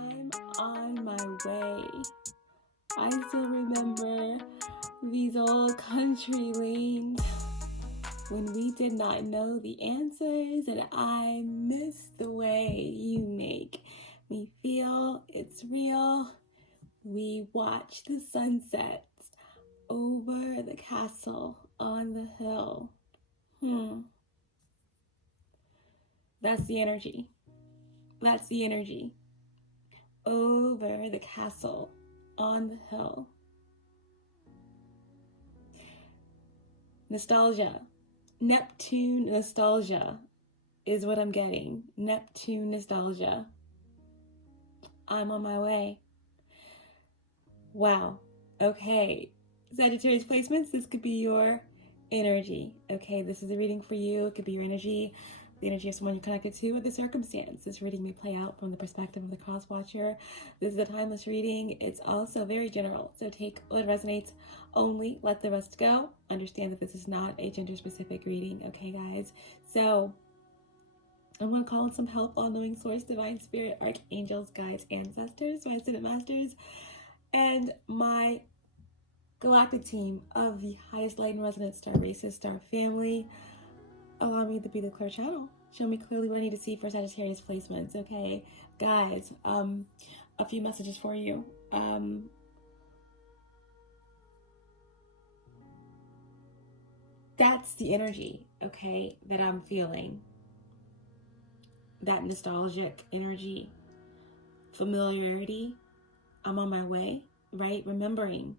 I'm on my way. I still remember these old country lanes when we did not know the answers, and I miss the way you make me feel. It's real. We watch the sunsets over the castle on the hill. That's the energy. That's the energy. Over the castle on the hill. Nostalgia. Neptune nostalgia is what I'm getting. Neptune nostalgia. I'm on my way. Wow. Okay. Sagittarius placements, this could be your energy. Okay, this is a reading for you. It could be your energy, the energy of someone you're connected to, or the circumstance. This reading may play out from the perspective of the cross watcher. This is a timeless reading. It's also very general, so take what resonates only, let the rest go. Understand that this is not a gender-specific reading, okay, guys? So I'm going to call in some help, all-knowing source, divine spirit, archangels, guides, ancestors, my ascended masters, and my galactic team of the highest light and resonance star races, star family. Allow me to be the clear channel. Show me clearly what I need to see for Sagittarius placements, okay? Guys, a few messages for you. That's the energy, okay, that I'm feeling. That nostalgic energy, familiarity. I'm on my way, right? Remembering,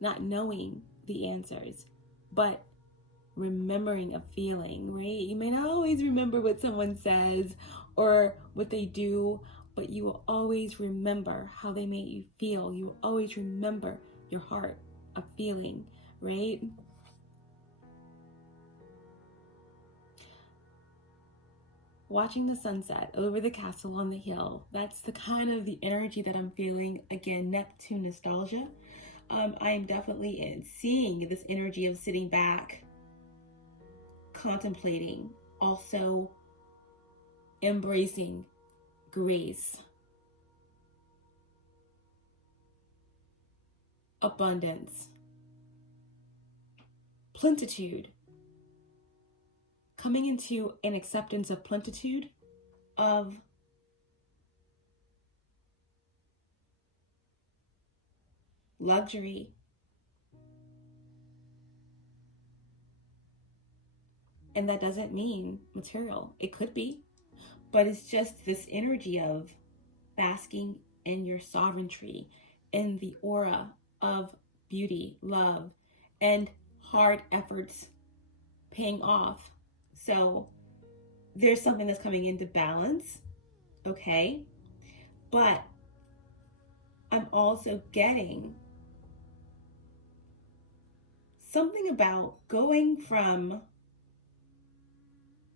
not knowing the answers, but remembering a feeling, right? You may not always remember what someone says or what they do, but you will always remember how they made you feel. You will always remember your heart, a feeling, right? Watching the sunset over the castle on the hill. That's the kind of the energy that I'm feeling. Again, Neptune nostalgia. I am definitely seeing this energy of sitting back, contemplating, also embracing grace, abundance, plenitude, coming into an acceptance of plenitude, of luxury, and that doesn't mean material. It could be, but it's just this energy of basking in your sovereignty, in the aura of beauty, love, and hard efforts paying off. So there's something that's coming into balance, okay? But I'm also getting something about going from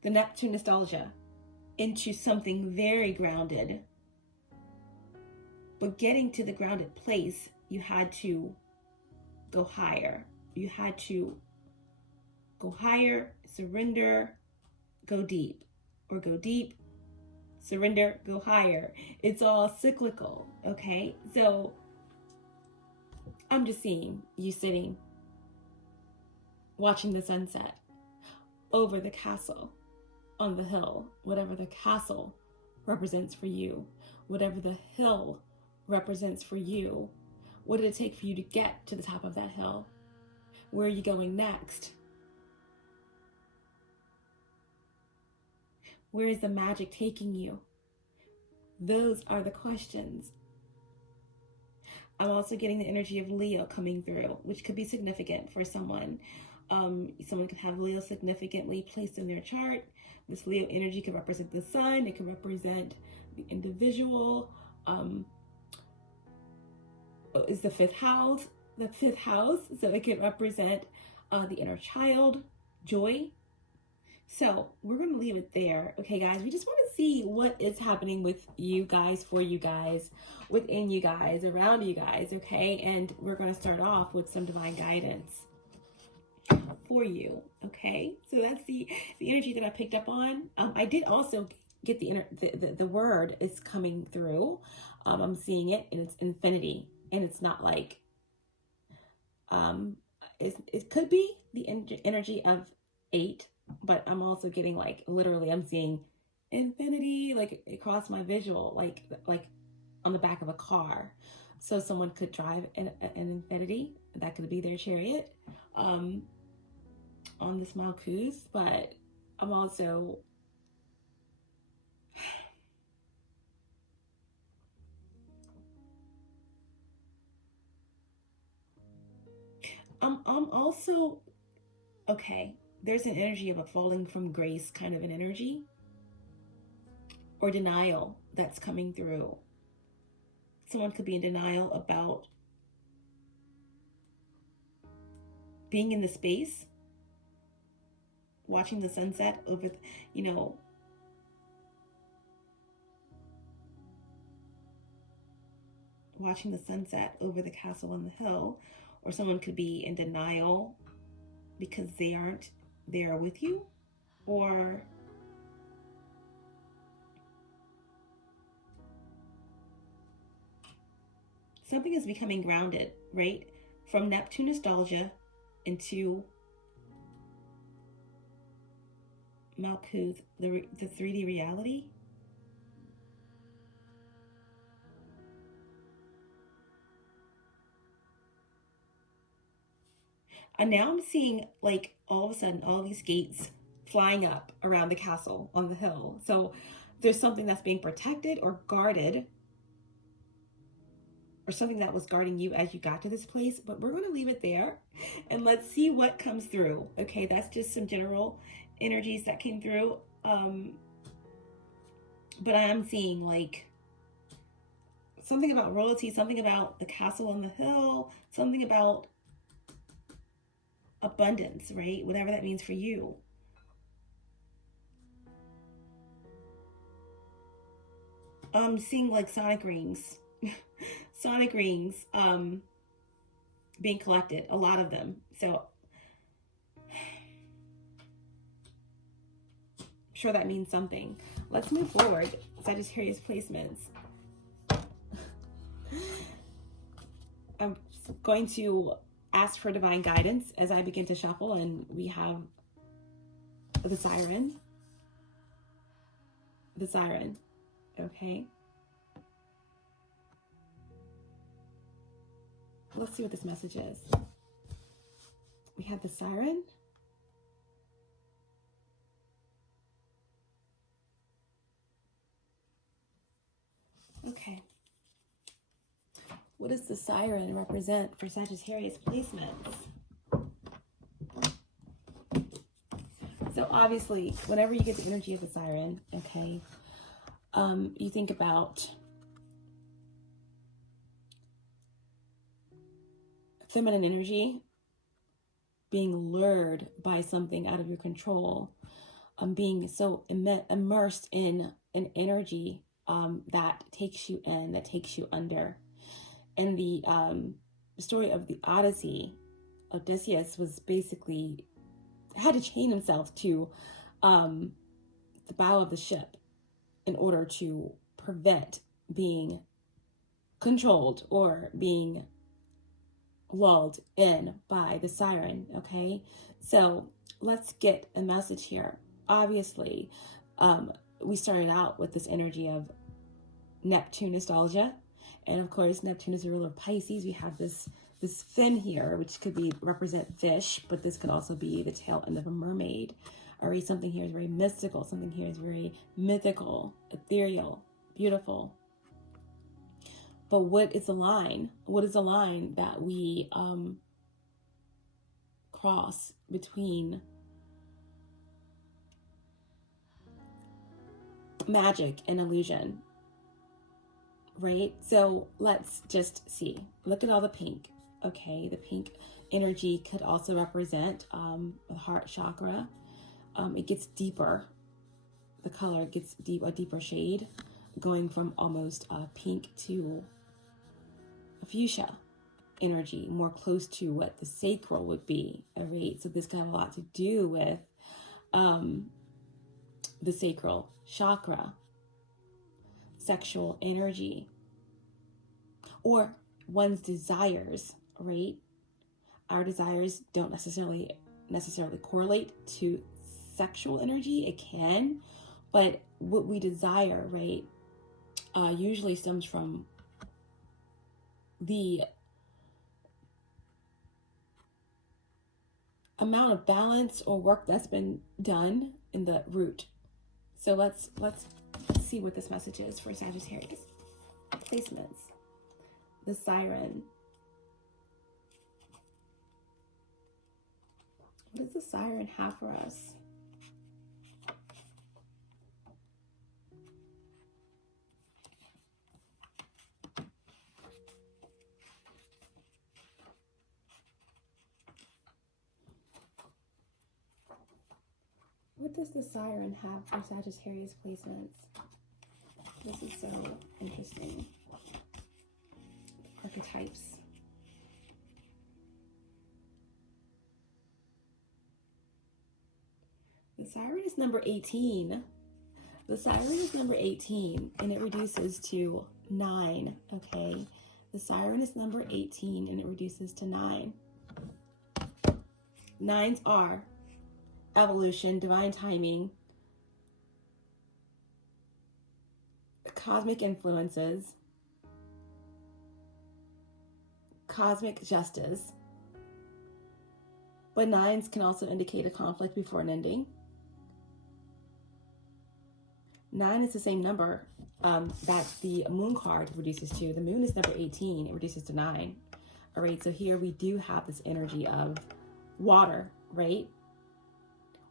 the Neptune nostalgia into something very grounded. But getting to the grounded place, you had to go higher. You had to go higher, surrender, go deep. Or go deep, surrender, go higher. It's all cyclical, okay? So I'm just seeing you sitting, watching the sunset over the castle on the hill, whatever the castle represents for you, whatever the hill represents for you. What did it take for you to get to the top of that hill? Where are you going next? Where is the magic taking you? Those are the questions. I'm also getting the energy of Leo coming through, which could be significant for someone. Someone could have Leo significantly placed in their chart. This Leo energy could represent the sun. It could represent the individual. Is the fifth house. So it could represent the inner child, joy. So we're going to leave it there. Okay, guys, we just want to see what is happening with you guys, for you guys, within you guys, around you guys, okay? And we're going to start off with some divine guidance for you, okay? So that's the energy that I picked up on. I did also get the word is coming through. I'm seeing it, and it's infinity, and it's not like it could be the energy of 8, but I'm also getting like literally I'm seeing infinity like across my visual, like on the back of a car. So someone could drive an infinity, that could be their chariot on this Malkuth, but I'm also I'm also okay. There's an energy of a falling from grace kind of an energy or denial that's coming through. Someone could be in denial about being in the space, watching the sunset over, watching the sunset over the castle on the hill. Or someone could be in denial because they aren't there with you, or something is becoming grounded, right? From Neptune nostalgia into Malkuth, the 3D reality. And now I'm seeing like all of a sudden all these gates flying up around the castle on the hill. So there's something that's being protected or guarded, or something that was guarding you as you got to this place, but we're going to leave it there and let's see what comes through. Okay, that's just some general energies that came through. But I am seeing like something about royalty, something about the castle on the hill, something about abundance, right? Whatever that means for you. I'm seeing like sonic rings. Sonic rings being collected, a lot of them. So I'm sure that means something. Let's move forward. Sagittarius placements. I'm going to ask for divine guidance as I begin to shuffle, and we have the SIREN. The SIREN, okay? Let's see what this message is. We have the SIREN. Okay. What does the SIREN represent for Sagittarius placements? So obviously, whenever you get the energy of the SIREN, okay, you think about feminine energy, being lured by something out of your control, being so immersed in an energy that takes you in, that takes you under. And the story of the Odyssey, Odysseus was basically had to chain himself to the bow of the ship in order to prevent being controlled or being lulled in by the SIREN. Okay, so let's get a message here. Obviously, we started out with this energy of Neptune nostalgia, and of course Neptune is the ruler of Pisces. We have this fin here, which could be represent fish, but this could also be the tail end of a mermaid. All right, something here is very mystical, something here is very mythical, ethereal, beautiful. But what is the line? What is the line that we cross between magic and illusion? Right? So let's just see. Look at all the pink. Okay, the pink energy could also represent the heart chakra. It gets deeper. The color gets a deeper shade, going from almost pink to a fuchsia energy, more close to what the sacral would be. All right, so this got a lot to do with the sacral chakra, sexual energy, or one's desires, right? Our desires don't necessarily correlate to sexual energy. It can, but what we desire, right, usually stems from the amount of balance or work that's been done in the root. So let's see what this message is for Sagittarius placements. The Siren. What does the Siren have for us? What does the Siren have for Sagittarius placements? This is so interesting. Archetypes. The Siren is number 18. The Siren is number 18, and it reduces to 9, okay? The Siren is number 18, and it reduces to 9. 9s are evolution, divine timing, cosmic influences, cosmic justice. But 9s can also indicate a conflict before an ending. 9 is the same number that the moon card reduces to. The moon is number 18. It reduces to 9. All right, so here we do have this energy of water, right?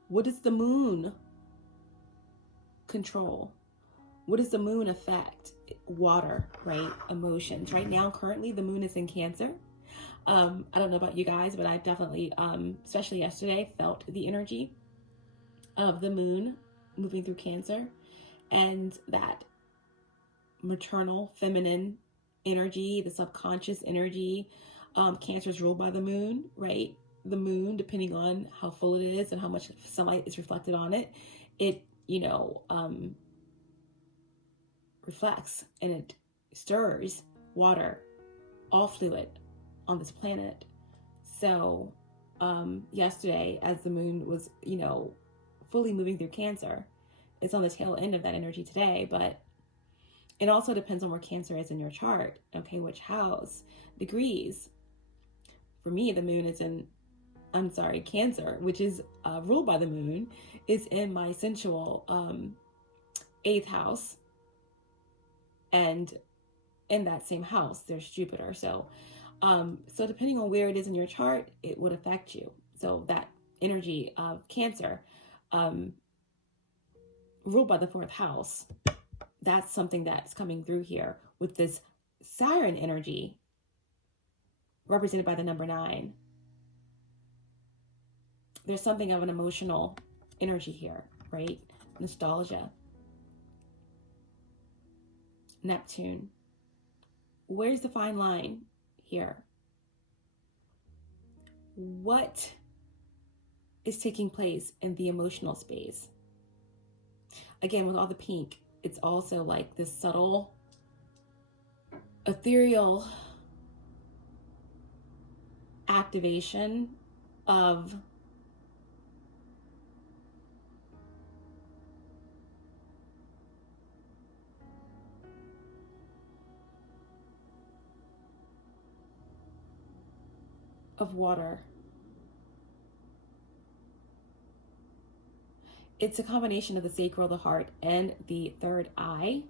What does the moon control? What does the moon affect? Water, right? Emotions. Right now, currently, the moon is in Cancer. I don't know about you guys, but I definitely, especially yesterday, felt the energy of the moon moving through Cancer, and that maternal, feminine energy, the subconscious energy. Cancer is ruled by the moon, right? The moon, depending on how full it is and how much sunlight is reflected on it, it, reflects and it stirs water, all fluid on this planet. So yesterday, as the moon was, fully moving through Cancer, it's on the tail end of that energy today, but it also depends on where Cancer is in your chart, okay, which house, degrees. For me, the moon is in, Cancer, which is ruled by the moon, is in my sensual 8th house. And in that same house, there's Jupiter. So depending on where it is in your chart, it would affect you. So that energy of Cancer, ruled by the 4th house, that's something that's coming through here with this Siren energy represented by the number 9. There's something of an emotional energy here, right? Nostalgia. Neptune. Where's the fine line here? What is taking place in the emotional space? Again, with all the pink, it's also like this subtle, ethereal activation of water. It's a combination of the sacral, the heart, and the third eye,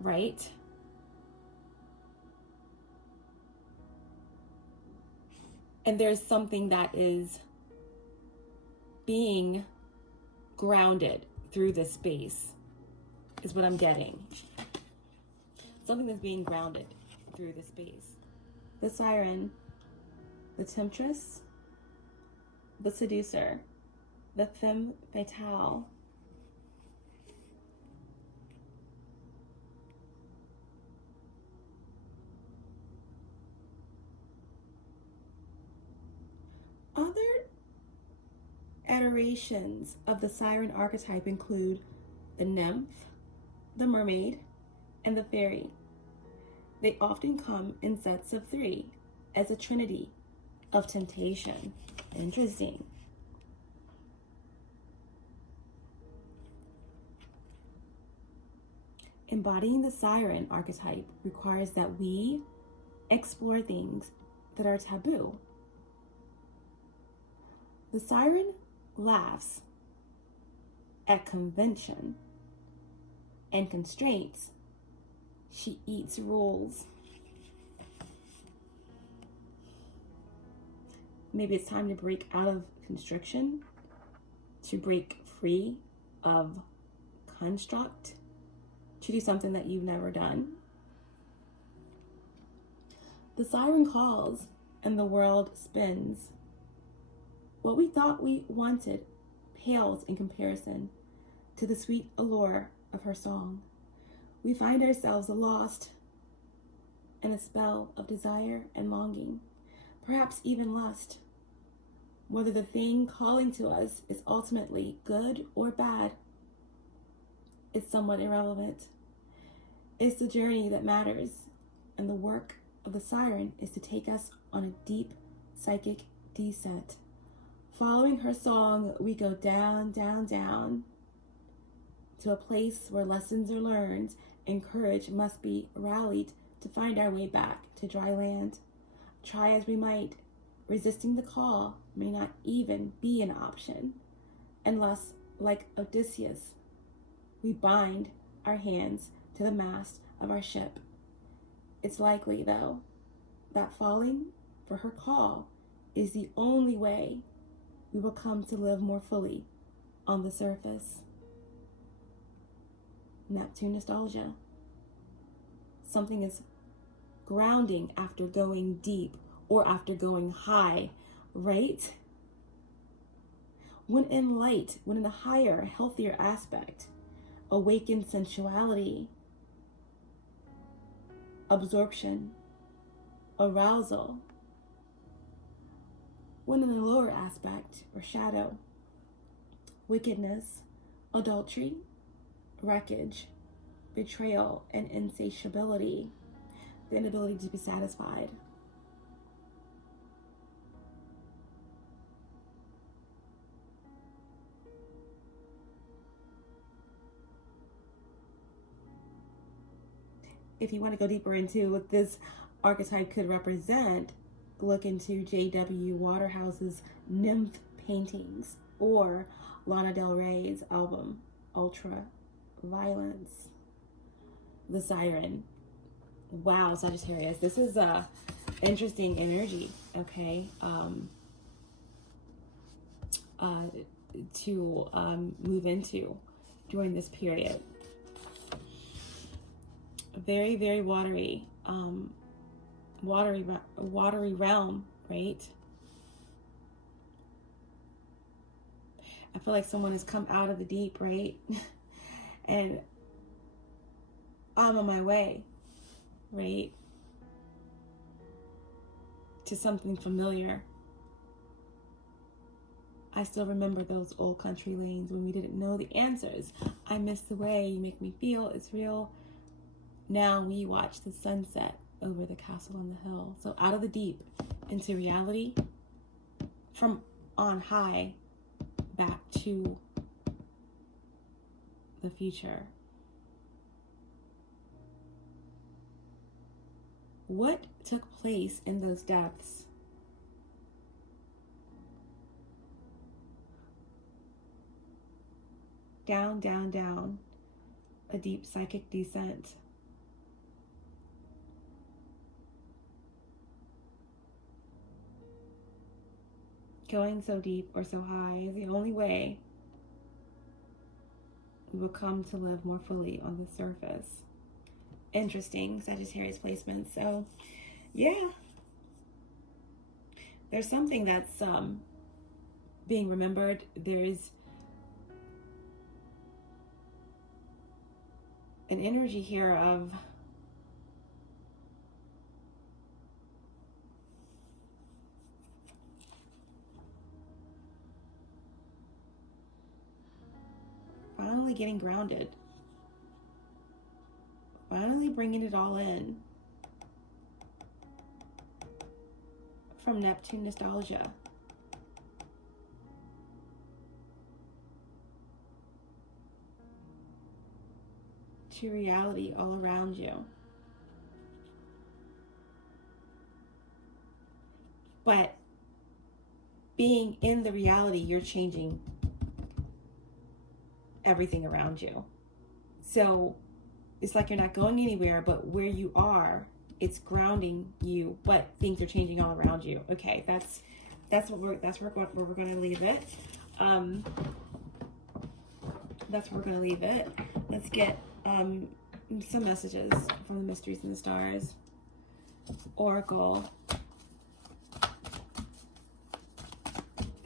right? And there's something that is being grounded through this space, is what I'm getting. Something that's being grounded through this space. The Siren, the Temptress, the Seducer, the Femme Fatale. Other iterations of the siren archetype include the nymph, the mermaid, and the fairy. They often come in sets of 3 as a trinity of temptation. Interesting. Embodying the siren archetype requires that we explore things that are taboo. The siren laughs at convention and constraints. She eats rules. Maybe it's time to break out of constriction, to break free of construct, to do something that you've never done. The siren calls and the world spins. What we thought we wanted pales in comparison to the sweet allure of her song. We find ourselves lost in a spell of desire and longing, perhaps even lust. Whether the thing calling to us is ultimately good or bad is somewhat irrelevant. It's the journey that matters, and the work of the siren is to take us on a deep psychic descent. Following her song, we go down, down, down to a place where lessons are learned and courage must be rallied to find our way back to dry land. Try as we might, resisting the call may not even be an option, unless, like Odysseus, we bind our hands to the mast of our ship. It's likely, though, that falling for her call is the only way we will come to live more fully on the surface. Neptune nostalgia. Something is grounding after going deep or after going high, right? When in light, when in a higher, healthier aspect, awakened sensuality, absorption, arousal. When in a lower aspect or shadow, wickedness, adultery, wreckage, betrayal, and insatiability, the inability to be satisfied. If you want to go deeper into what this archetype could represent, look into J.W. Waterhouse's Nymph paintings or Lana Del Rey's album, Ultra Violence. The Siren. Wow, Sagittarius, this is a interesting energy, okay? To move into during this period. Very, very watery, watery realm, right? I feel like someone has come out of the deep, right? And I'm on my way, right? To something familiar. I still remember those old country lanes when we didn't know the answers. I miss the way you make me feel. It's real. Now we watch the sunset over the castle on the hill. So out of the deep into reality, from on high back to the future. What took place in those depths? Down, down, down, a deep psychic descent. Going so deep or so high is the only way we will come to live more fully on the surface. Interesting Sagittarius placement. So, yeah, there's something that's being remembered. There's an energy here of finally getting grounded. Finally bringing it all in. From Neptune nostalgia. To reality all around you. But being in the reality, you're changing everything around you. So it's like you're not going anywhere, but where you are, it's grounding you, but things are changing all around you. Okay, that's where we're going to leave it. That's where we're going to leave it. Let's get some messages from the Mysteries and the Stars. Oracle.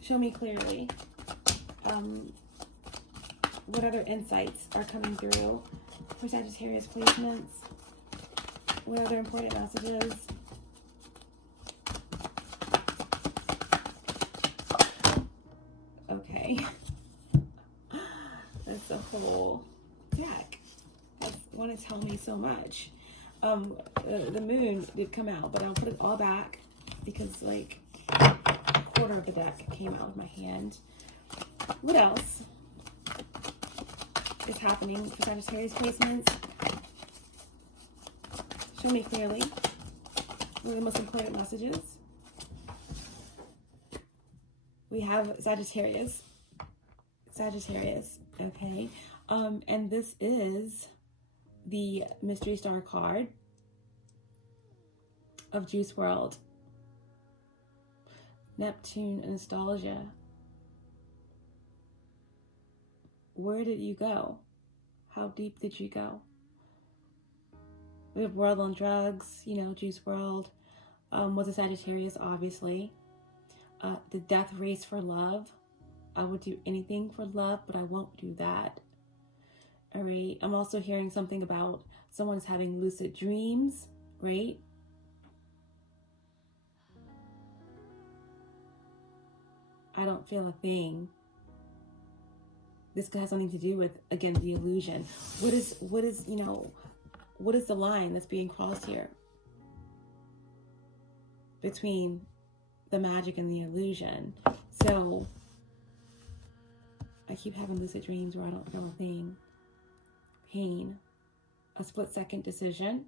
Show me clearly what other insights are coming through for Sagittarius placements. What other important messages? Okay. That's a whole deck. That's want to tell me so much. The moon did come out, but I'll put it all back because like a quarter of the deck came out of my hand. What else is happening for Sagittarius placements? Show me clearly. What are the most important messages? We have Sagittarius. Sagittarius, okay. And this is the Mystery Star card of Juice WRLD. Neptune and nostalgia. Where did you go? How deep did you go? We have World on Drugs, you know, Juice WRLD was a Sagittarius, obviously. The Death Race for Love. I would do anything for love, but I won't do that. All right. I'm also hearing something about someone's having lucid dreams, right? I don't feel a thing. This has something to do with, again, the illusion. What is, you know, what is the line that's being crossed here between the magic and the illusion? So I keep having lucid dreams where I don't feel a thing. Pain. A split-second decision.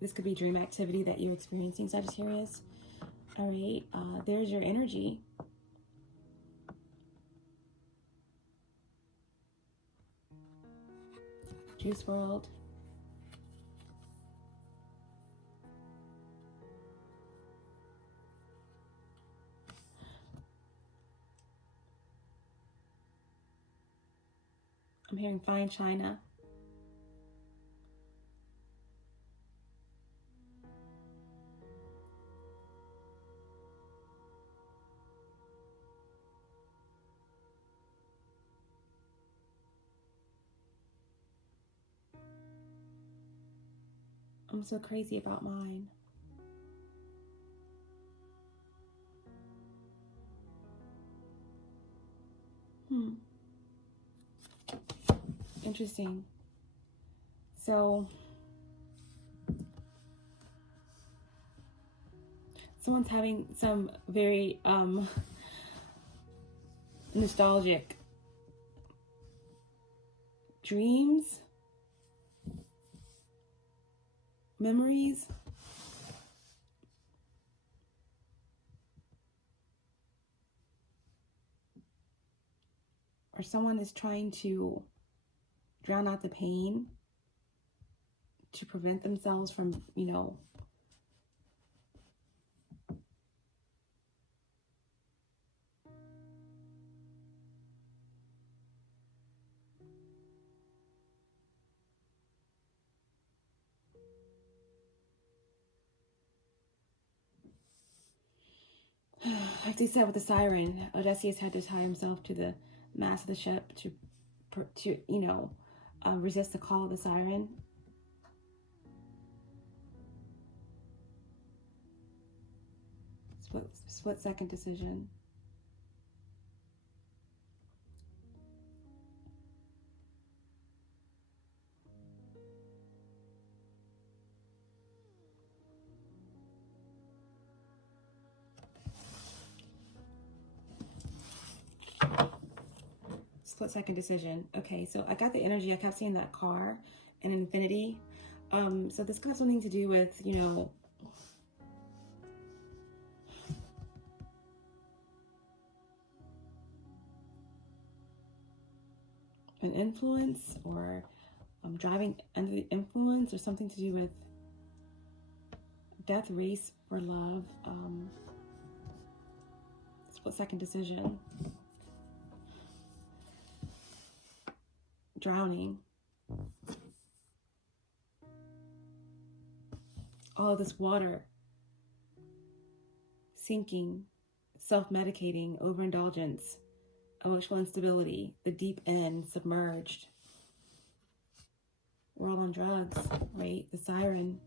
This could be dream activity that you're experiencing, Sagittarius. All right. There's your energy. Juice WRLD. I'm hearing fine china. I'm so crazy about mine. Interesting. So someone's having some very nostalgic dreams, memories. Or someone is trying to drown out the pain to prevent themselves from, you know, like they said with the siren, Odysseus had to tie himself to the mast of the ship to you know, resist the call of the siren. Split second decision. split-second decision. Okay, so I got the energy. I kept seeing that car and infinity. So this could have something to do with, you know, an influence, or driving under the influence, or something to do with death, race for love, split-second decision, drowning. All this water, sinking, self-medicating, overindulgence, emotional instability, the deep end, submerged. We're all on drugs, right? The siren,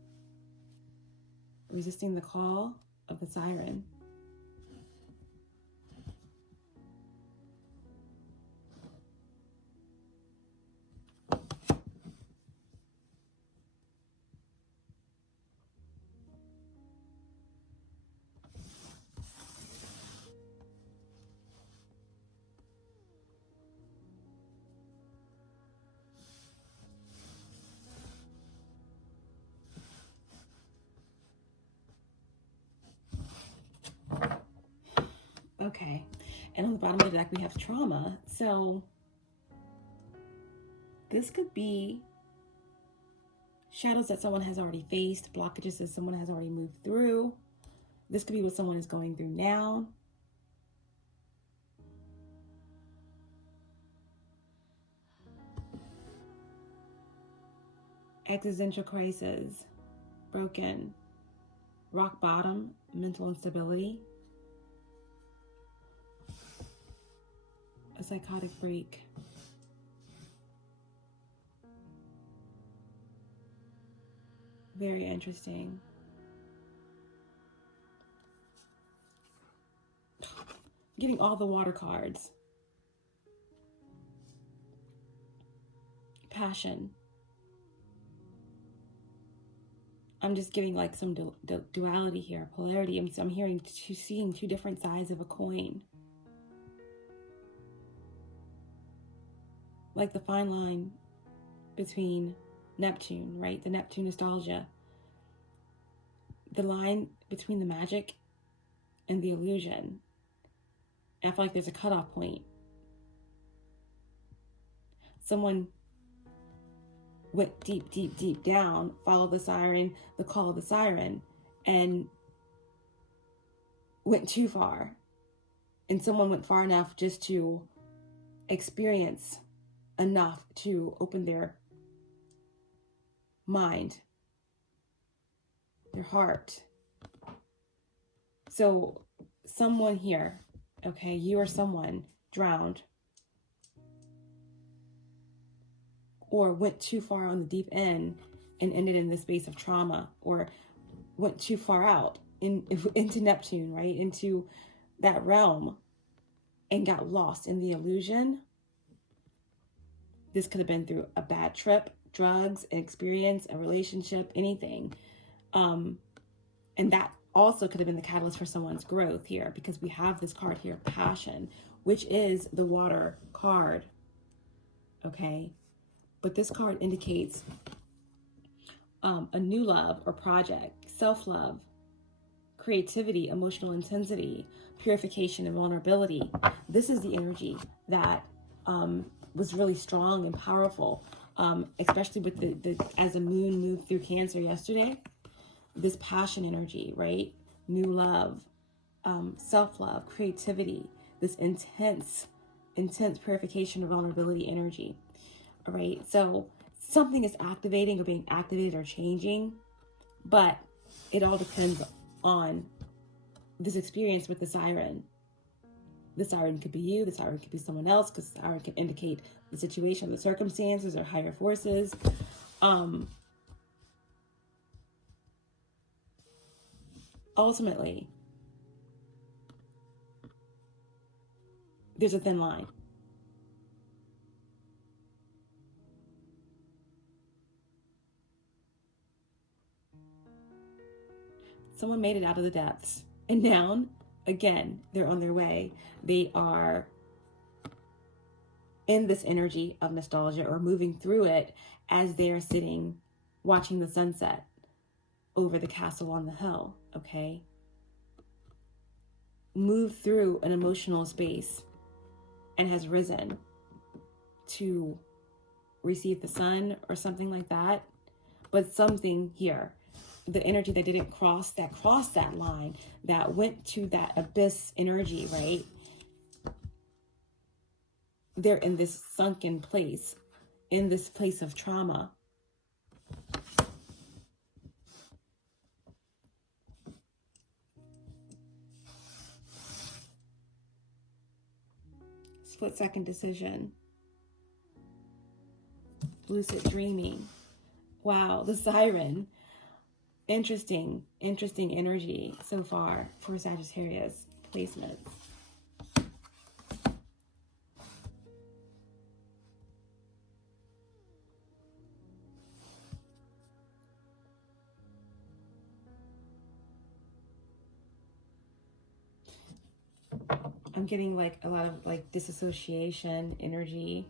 resisting the call of the siren. Okay, and on the bottom of the deck we have trauma. So this could be shadows that someone has already faced, blockages that someone has already moved through. This could be what someone is going through now. Existential crisis, broken, rock bottom, mental instability, a psychotic break. Very interesting. Getting all the water cards. Passion. I'm just getting like some duality here, polarity. I'm hearing seeing two different sides of a coin. Like the fine line between Neptune, right? The Neptune nostalgia. The line between the magic and the illusion. And I feel like there's a cutoff point. Someone went deep, deep, deep down, followed the siren, the call of the siren, and went too far. And someone went far enough just to experience enough to open their mind, their heart. So someone here, okay, you or someone drowned or went too far on the deep end and ended in the space of trauma, or went too far out into Neptune, right? Into that realm and got lost in the illusion. This could have been through a bad trip, drugs, an experience, a relationship, anything. And that also could have been the catalyst for someone's growth here, because we have this card here, passion, which is the water card. Okay. But this card indicates a new love or project, self-love, creativity, emotional intensity, purification, and vulnerability. This is the energy that was really strong and powerful, especially with the as the moon moved through Cancer yesterday. This passion energy, right? New love, self-love, creativity, this intense purification and vulnerability energy. All right, so something is activating or being activated or changing, but it all depends on this experience with the siren. The siren could be you, the siren could be someone else, because the siren can indicate the situation, the circumstances, or higher forces. Ultimately, there's a thin line. Someone made it out of the depths, and now, again, they're on their way. They are in this energy of nostalgia or moving through it as they're sitting watching the sunset over the castle on the hill, okay? Move through an emotional space and has risen to receive the sun or something like that. But something here, the energy that didn't cross that line, that went to that abyss energy, right? They're in this sunken place, in this place of trauma. Split-second decision. Lucid dreaming. Wow, the siren. Interesting energy so far for Sagittarius placements. I'm getting like a lot of like disassociation energy.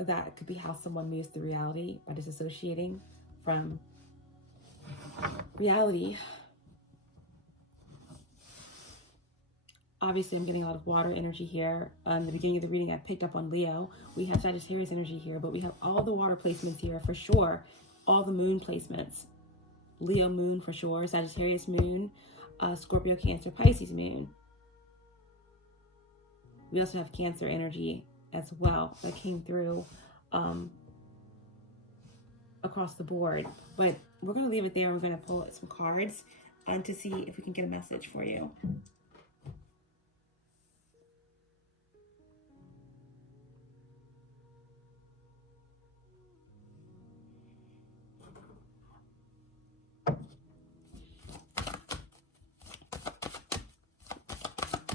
That could be how someone moves through reality, by disassociating from reality. Obviously, I'm getting a lot of water energy here. The beginning of the reading, I picked up on Leo. We have Sagittarius energy here, but we have all the water placements here for sure. All the moon placements. Leo moon for sure, Sagittarius moon, Scorpio, Cancer, Pisces moon. We also have Cancer energy as well that came through across the board. But we're going to leave it there. We're going to pull some cards to see if we can get a message for you.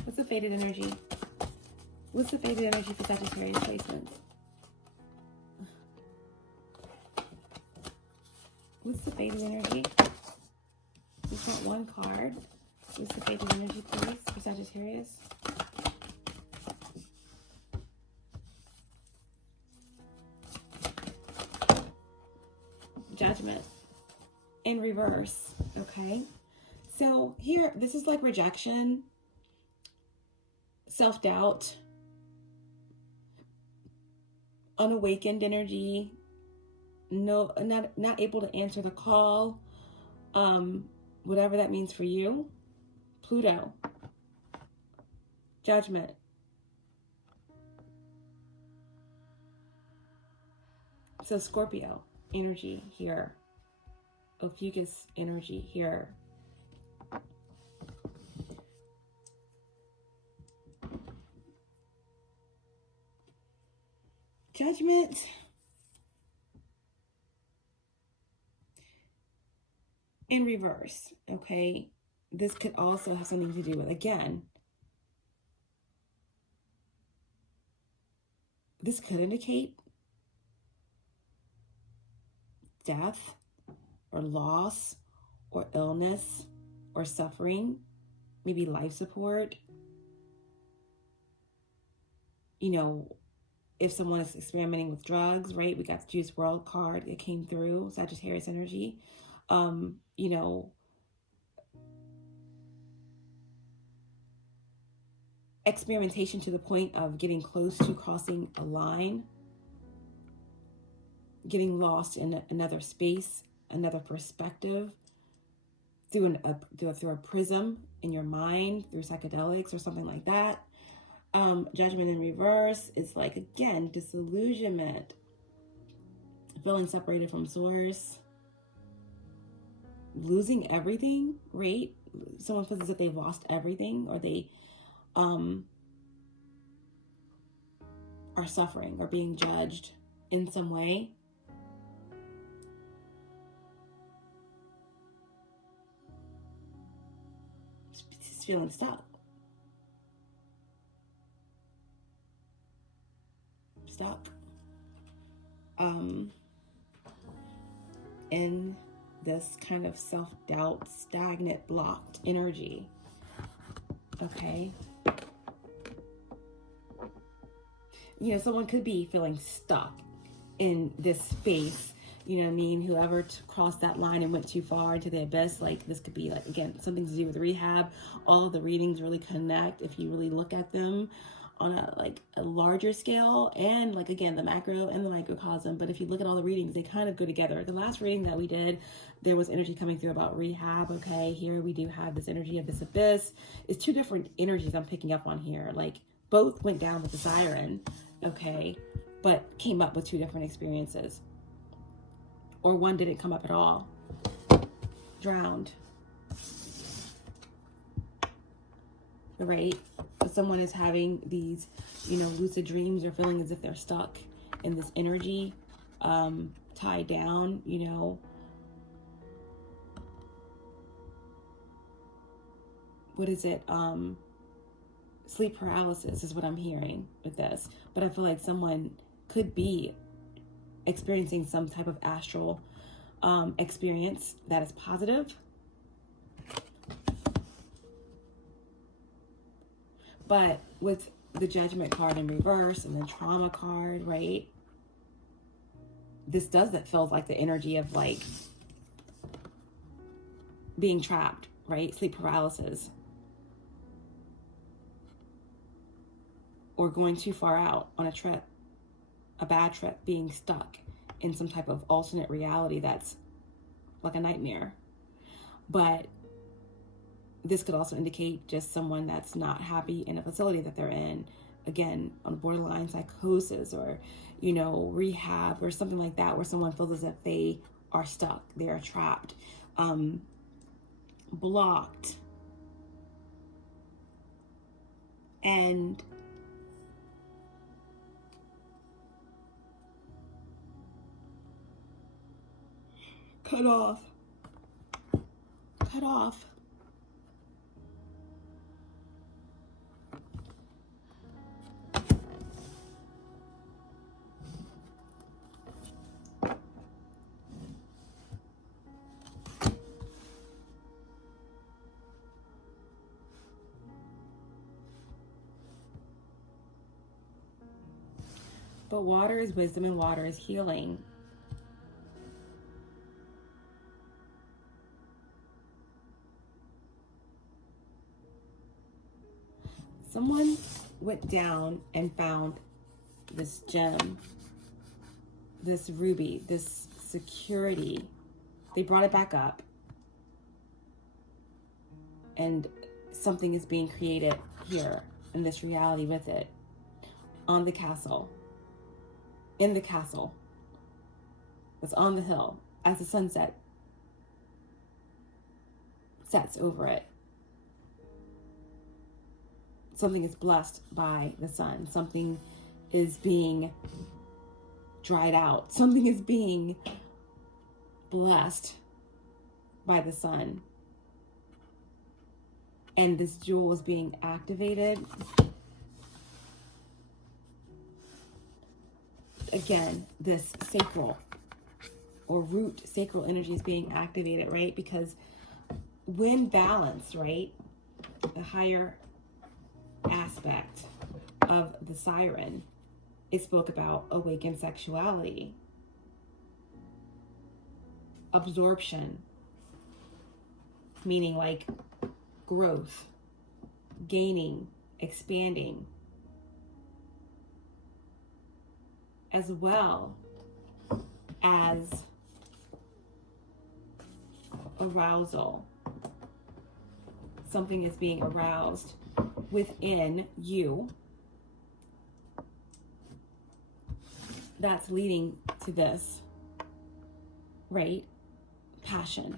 What's the faded energy? What's the faded energy for Sagittarius placements? What's the faded energy? Just want one card. What's the faded energy, please, for Sagittarius? Judgment in reverse, okay? So here, this is like rejection, self-doubt, unawakened energy, no, not able to answer the call, whatever that means for you. Pluto, judgment. So Scorpio energy here, Ophiuchus energy here. Judgment. In reverse, okay? This could also have something to do with, again, this could indicate death or loss or illness or suffering, maybe life support. You know, if someone is experimenting with drugs, right? We got the Juice World card. It came through, Sagittarius energy. You know, experimentation to the point of getting close to crossing a line, getting lost in another space, another perspective, through a prism in your mind, through psychedelics or something like that. Judgment in reverse is like, again, disillusionment, feeling separated from source, losing everything, right? Someone feels as if they've lost everything, or they are suffering or being judged in some way. Just feeling stuck. In this kind of self-doubt, stagnant, blocked energy. okay? You know, someone could be feeling stuck in this space, you know what I mean? Whoever crossed that line and went too far into the abyss, like this could be like, again, something to do with rehab. All of the readings really connect if you really look at them on a larger scale, and like, again, the macro and the microcosm. But if you look at all the readings, they kind of go together. The last reading that we did, there was energy coming through about rehab. Okay, here we do have this energy of this abyss. It's two different energies I'm picking up on here. Like both went down with the siren, okay, but came up with two different experiences. Or one didn't come up at all. Drowned. Right? But someone is having these, you know, lucid dreams or feeling as if they're stuck in this energy, tied down, you know. What is it? Sleep paralysis is what I'm hearing with this. But I feel like someone could be experiencing some type of astral experience that is positive. But with the Judgment card in reverse and the Trauma card, right? This doesn't feel like the energy of like being trapped, right? Sleep paralysis. Or going too far out on a trip, a bad trip, being stuck in some type of alternate reality that's like a nightmare. But this could also indicate just someone that's not happy in a facility that they're in. Again, on borderline psychosis or, you know, rehab or something like that, where someone feels as if they are stuck, they are trapped, blocked. And cut off. But water is wisdom and water is healing. Someone went down and found this gem, this ruby, this security. They brought it back up. And something is being created here in this reality with it. On the castle. In the castle. That's on the hill. As the sunset sets over it. Something is blessed by the sun. Something is being dried out. Something is being blessed by the sun. And this jewel is being activated. Again, this sacral or root sacral energy is being activated, right? Because when balanced, right, the higher aspect of the siren, it spoke about awakened sexuality, absorption, meaning like growth, gaining, expanding, as well as arousal. Something is being aroused within you that's leading to this, right? Passion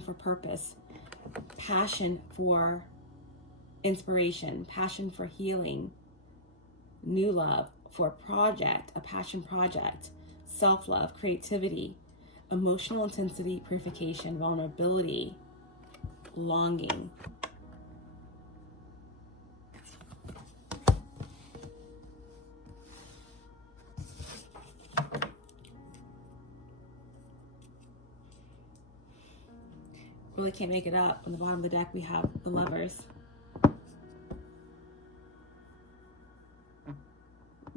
for purpose, passion for inspiration, passion for healing, new love for a project, a passion project, self-love, creativity, emotional intensity, purification, vulnerability, longing. Really can't make it up. On the bottom of the deck, we have the Lovers.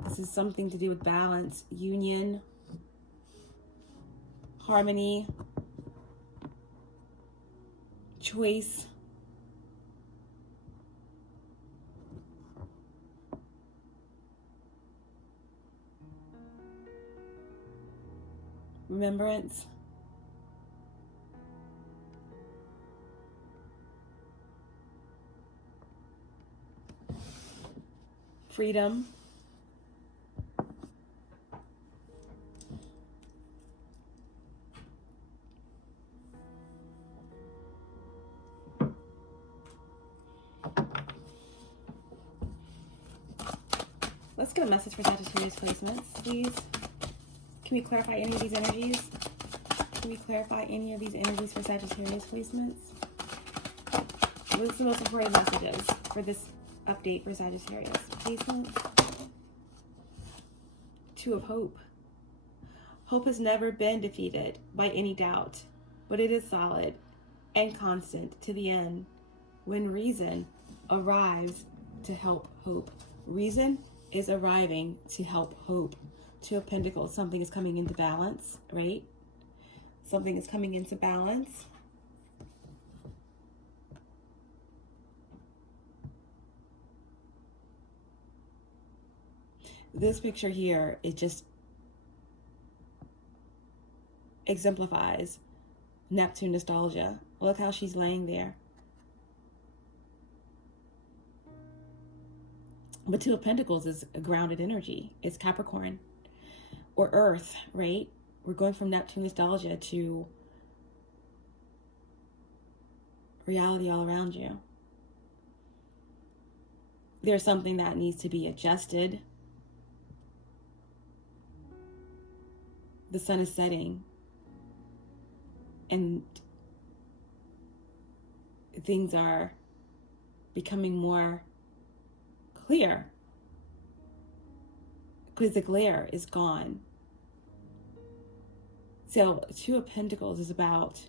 This is something to do with balance, union, harmony, choice. Remembrance. Freedom. Let's get a message for Sagittarius placements, please. Can we clarify any of these energies? Can we clarify any of these energies for Sagittarius placements? What's the most important messages for this update for Sagittarius placement? Two of Hope. Hope has never been defeated by any doubt, but it is solid and constant to the end when reason arrives to help hope. Reason is arriving to help hope. Two of Pentacles, something is coming into balance, right? Something is coming into balance. This picture here, it just exemplifies Neptune nostalgia. Look how she's laying there. But Two of Pentacles is a grounded energy. It's Capricorn or Earth, right? We're going from Neptune nostalgia to reality all around you. There's something that needs to be adjusted. The sun is setting and things are becoming more clear because the glare is gone. So Two of Pentacles is about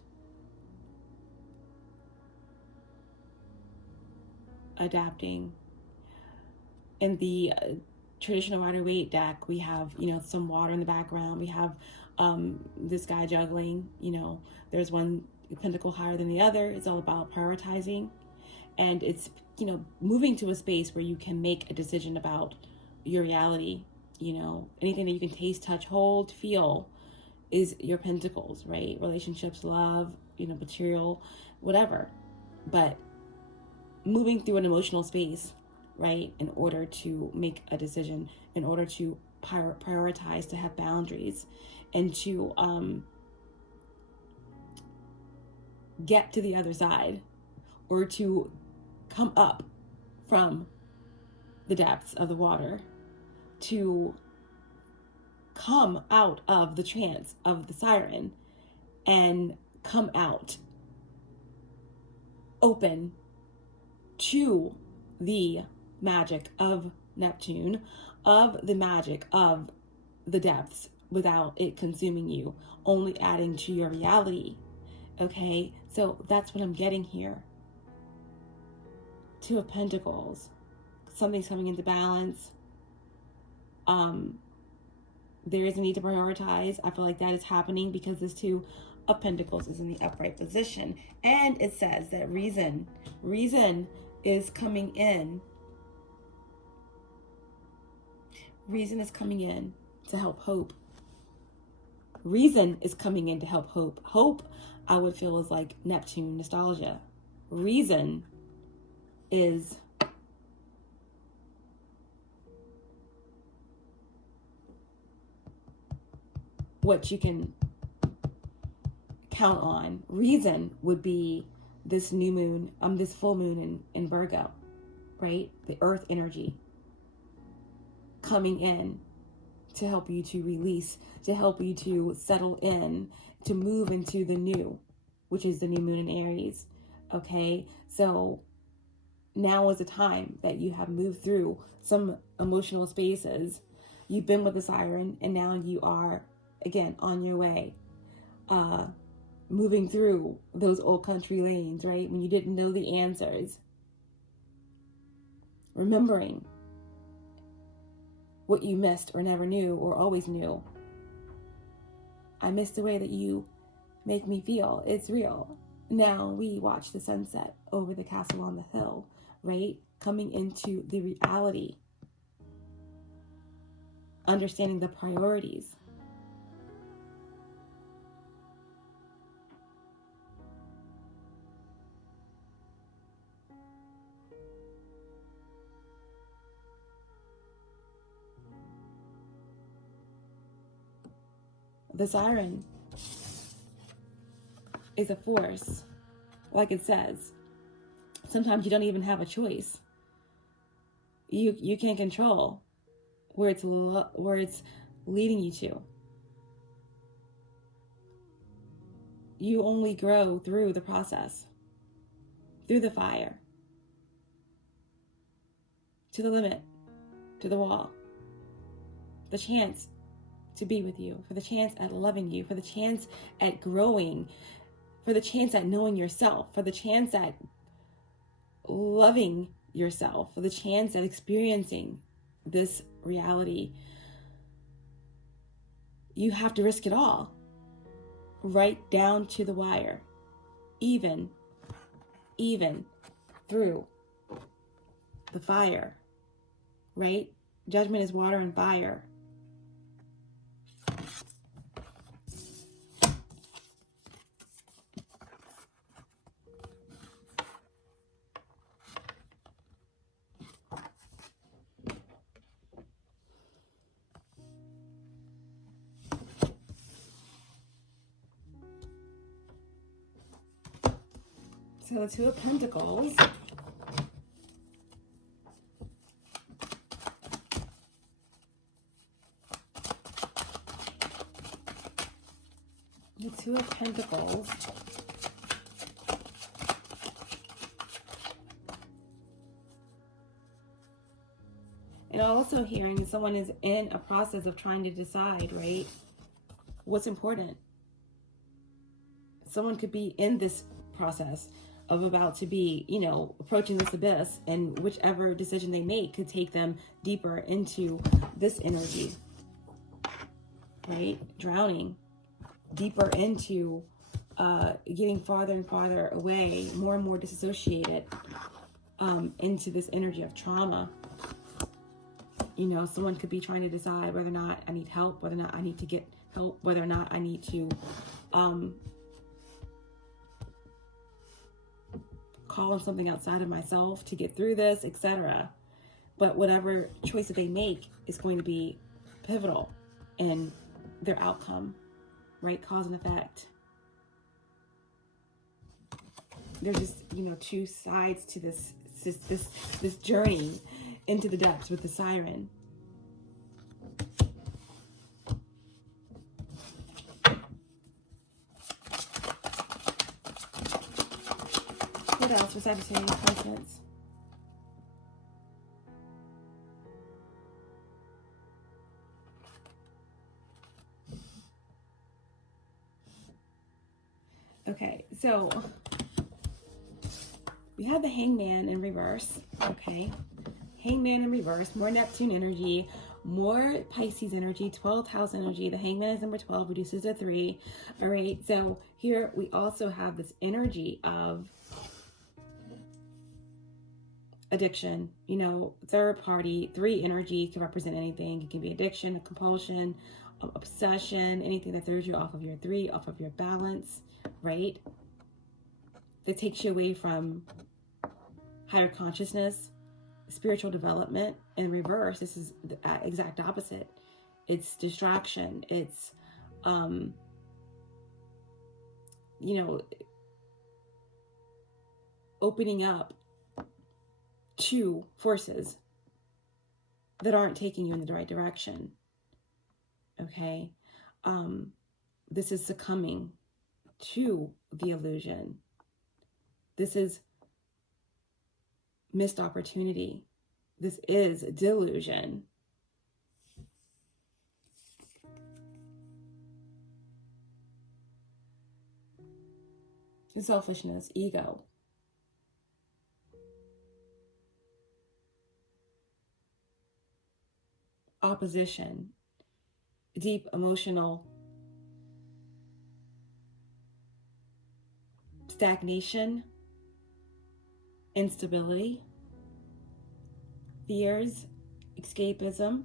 adapting. In the traditional Rider-Waite deck, we have, some water in the background. We have this guy juggling, there's one pentacle higher than the other. It's all about prioritizing. And it's, moving to a space where you can make a decision about your reality. Anything that you can taste, touch, hold, feel is your pentacles, right? Relationships, love, material, whatever. But moving through an emotional space, right, in order to make a decision, in order to prioritize, to have boundaries, and to get to the other side, or to come up from the depths of the water, to come out of the trance of the siren and come out open to the magic of Neptune, of the magic of the depths, without it consuming you, only adding to your reality. Okay, so that's what I'm getting here. Two of Pentacles, something's coming into balance. There is a need to prioritize. I feel like that is happening because this Two of Pentacles is in the upright position, and it says that reason is coming in. Reason is coming in to help hope. Reason is coming in to help hope. Hope, I would feel, is like Neptune nostalgia. Reason is what you can count on. Reason would be this new moon, this full moon in Virgo, right? The earth energy coming in to help you to release, to help you to settle in, to move into the new, which is the new moon in Aries. Okay, so now is the time that you have moved through some emotional spaces. You've been with the siren, and now you are again on your way moving through those old country lanes, right? When you didn't know the answers. Remembering what you missed or never knew or always knew. I miss the way that you make me feel. It's real. Now we watch the sunset over the castle on the hill, right? Coming into the reality. Understanding the priorities. The siren is a force, like it says. Sometimes you don't even have a choice. You can't control where it's leading you to. You only grow through the process, through the fire, to the limit, to the wall. The chance to be with you, for the chance at loving you, for the chance at growing, for the chance at knowing yourself, for the chance at loving yourself, for the chance at experiencing this reality. You have to risk it all, right down to the wire, even through the fire, right? Judgment is water and fire. So the Two of Pentacles. The Two of Pentacles. And also hearing someone is in a process of trying to decide, right, what's important. Someone could be in this process of about to be, approaching this abyss, and whichever decision they make could take them deeper into this energy, right? Drowning deeper into getting farther and farther away, more and more disassociated into this energy of trauma. Someone could be trying to decide whether or not I need help, whether or not I need to get help, whether or not I need to call on something outside of myself to get through this, etc. But whatever choice that they make is going to be pivotal in their outcome, right? Cause and effect. There's just, two sides to this journey into the depths with the siren. What else for Sagittarius placements? Okay, so we have the Hangman in reverse. Okay, Hangman in reverse, more Neptune energy, more Pisces energy, 12th house energy. The Hangman is number 12, reduces to 3. All right, so here we also have this energy of addiction, third party. 3 energy can represent anything. It can be addiction, a compulsion, obsession, anything that throws you off of your 3, off of your balance, right? That takes you away from higher consciousness, spiritual development. In reverse, this is the exact opposite. It's distraction. It's, opening up to forces that aren't taking you in the right direction. Okay. This is succumbing to the illusion. This is missed opportunity. This is delusion. selfishness, ego. Opposition, deep emotional stagnation, instability, fears, escapism.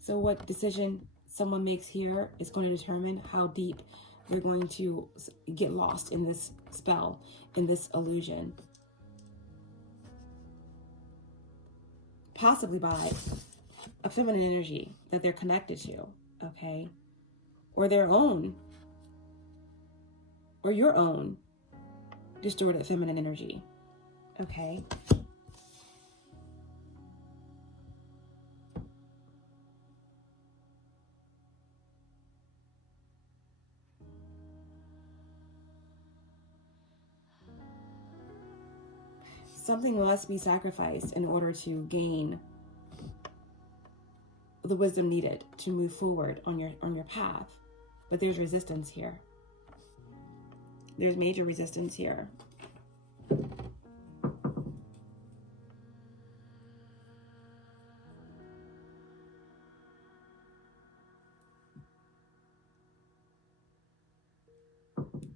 So what decision someone makes here is going to determine how deep they're going to get lost in this spell, in this illusion. Possibly by a feminine energy that they're connected to, okay? Or their own, or your own distorted feminine energy, okay? Something must be sacrificed in order to gain the wisdom needed to move forward on your path. But there's resistance here. There's major resistance here.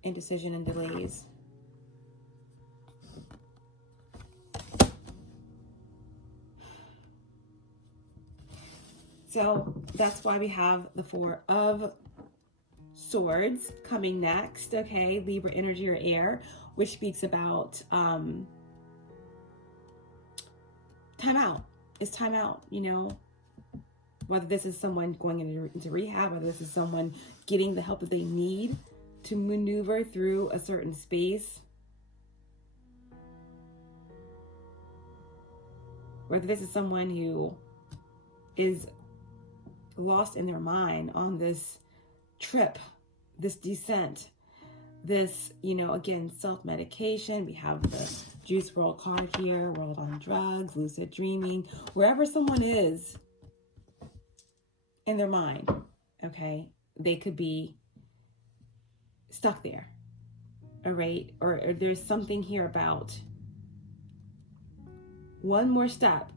Indecision and delays. So that's why we have the Four of Swords coming next, okay? Libra energy or air, which speaks about time out. It's time out, you know, whether this is someone going into rehab, whether this is someone getting the help that they need to maneuver through a certain space, whether this is someone who is lost in their mind on this trip, this descent, this, you know, again, self-medication. We have the Juice World card here, World on Drugs, lucid dreaming, wherever someone is in their mind, okay, they could be stuck there, all right? Or there's something here about one more step,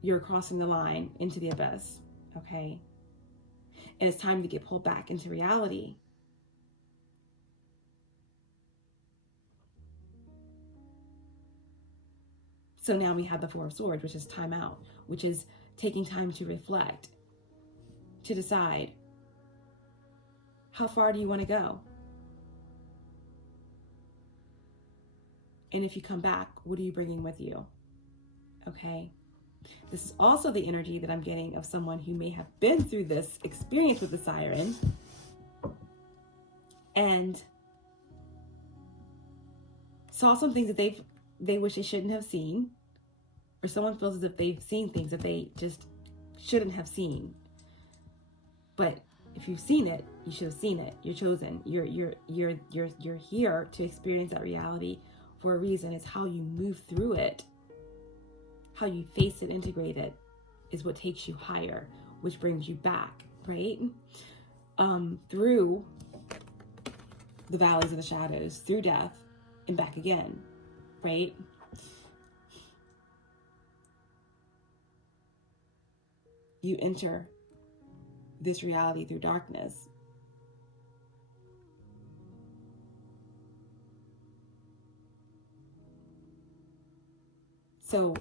you're crossing the line into the abyss, okay? And it's time to get pulled back into reality. So now we have the Four of Swords, which is time out, which is taking time to reflect, to decide, how far do you want to go? And if you come back, what are you bringing with you? Okay. This is also the energy that I'm getting of someone who may have been through this experience with the siren and saw some things that they wish they shouldn't have seen, or someone feels as if they've seen things that they just shouldn't have seen. But if you've seen it, you should have seen it. You're chosen. You're here to experience that reality for a reason. It's how you move through it. How you face it, integrate it, is what takes you higher, which brings you back, right? Through the valleys of the shadows, through death, and back again, right? You enter this reality through darkness. So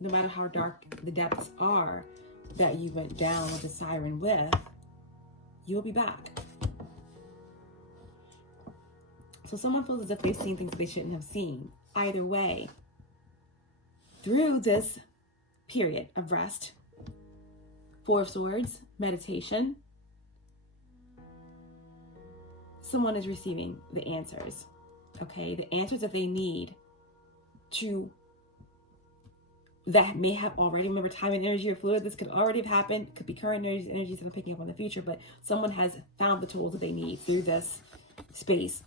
no matter how dark the depths are that you went down with the siren with, you'll be back. So someone feels as if they've seen things that they shouldn't have seen. Either way, through this period of rest, Four of Swords, meditation, someone is receiving the answers, okay? The answers that they need to, that may have already, remember, time and energy are fluid. This could already have happened. It could be current energies that I'm picking up on the future, but someone has found the tools that they need through this space,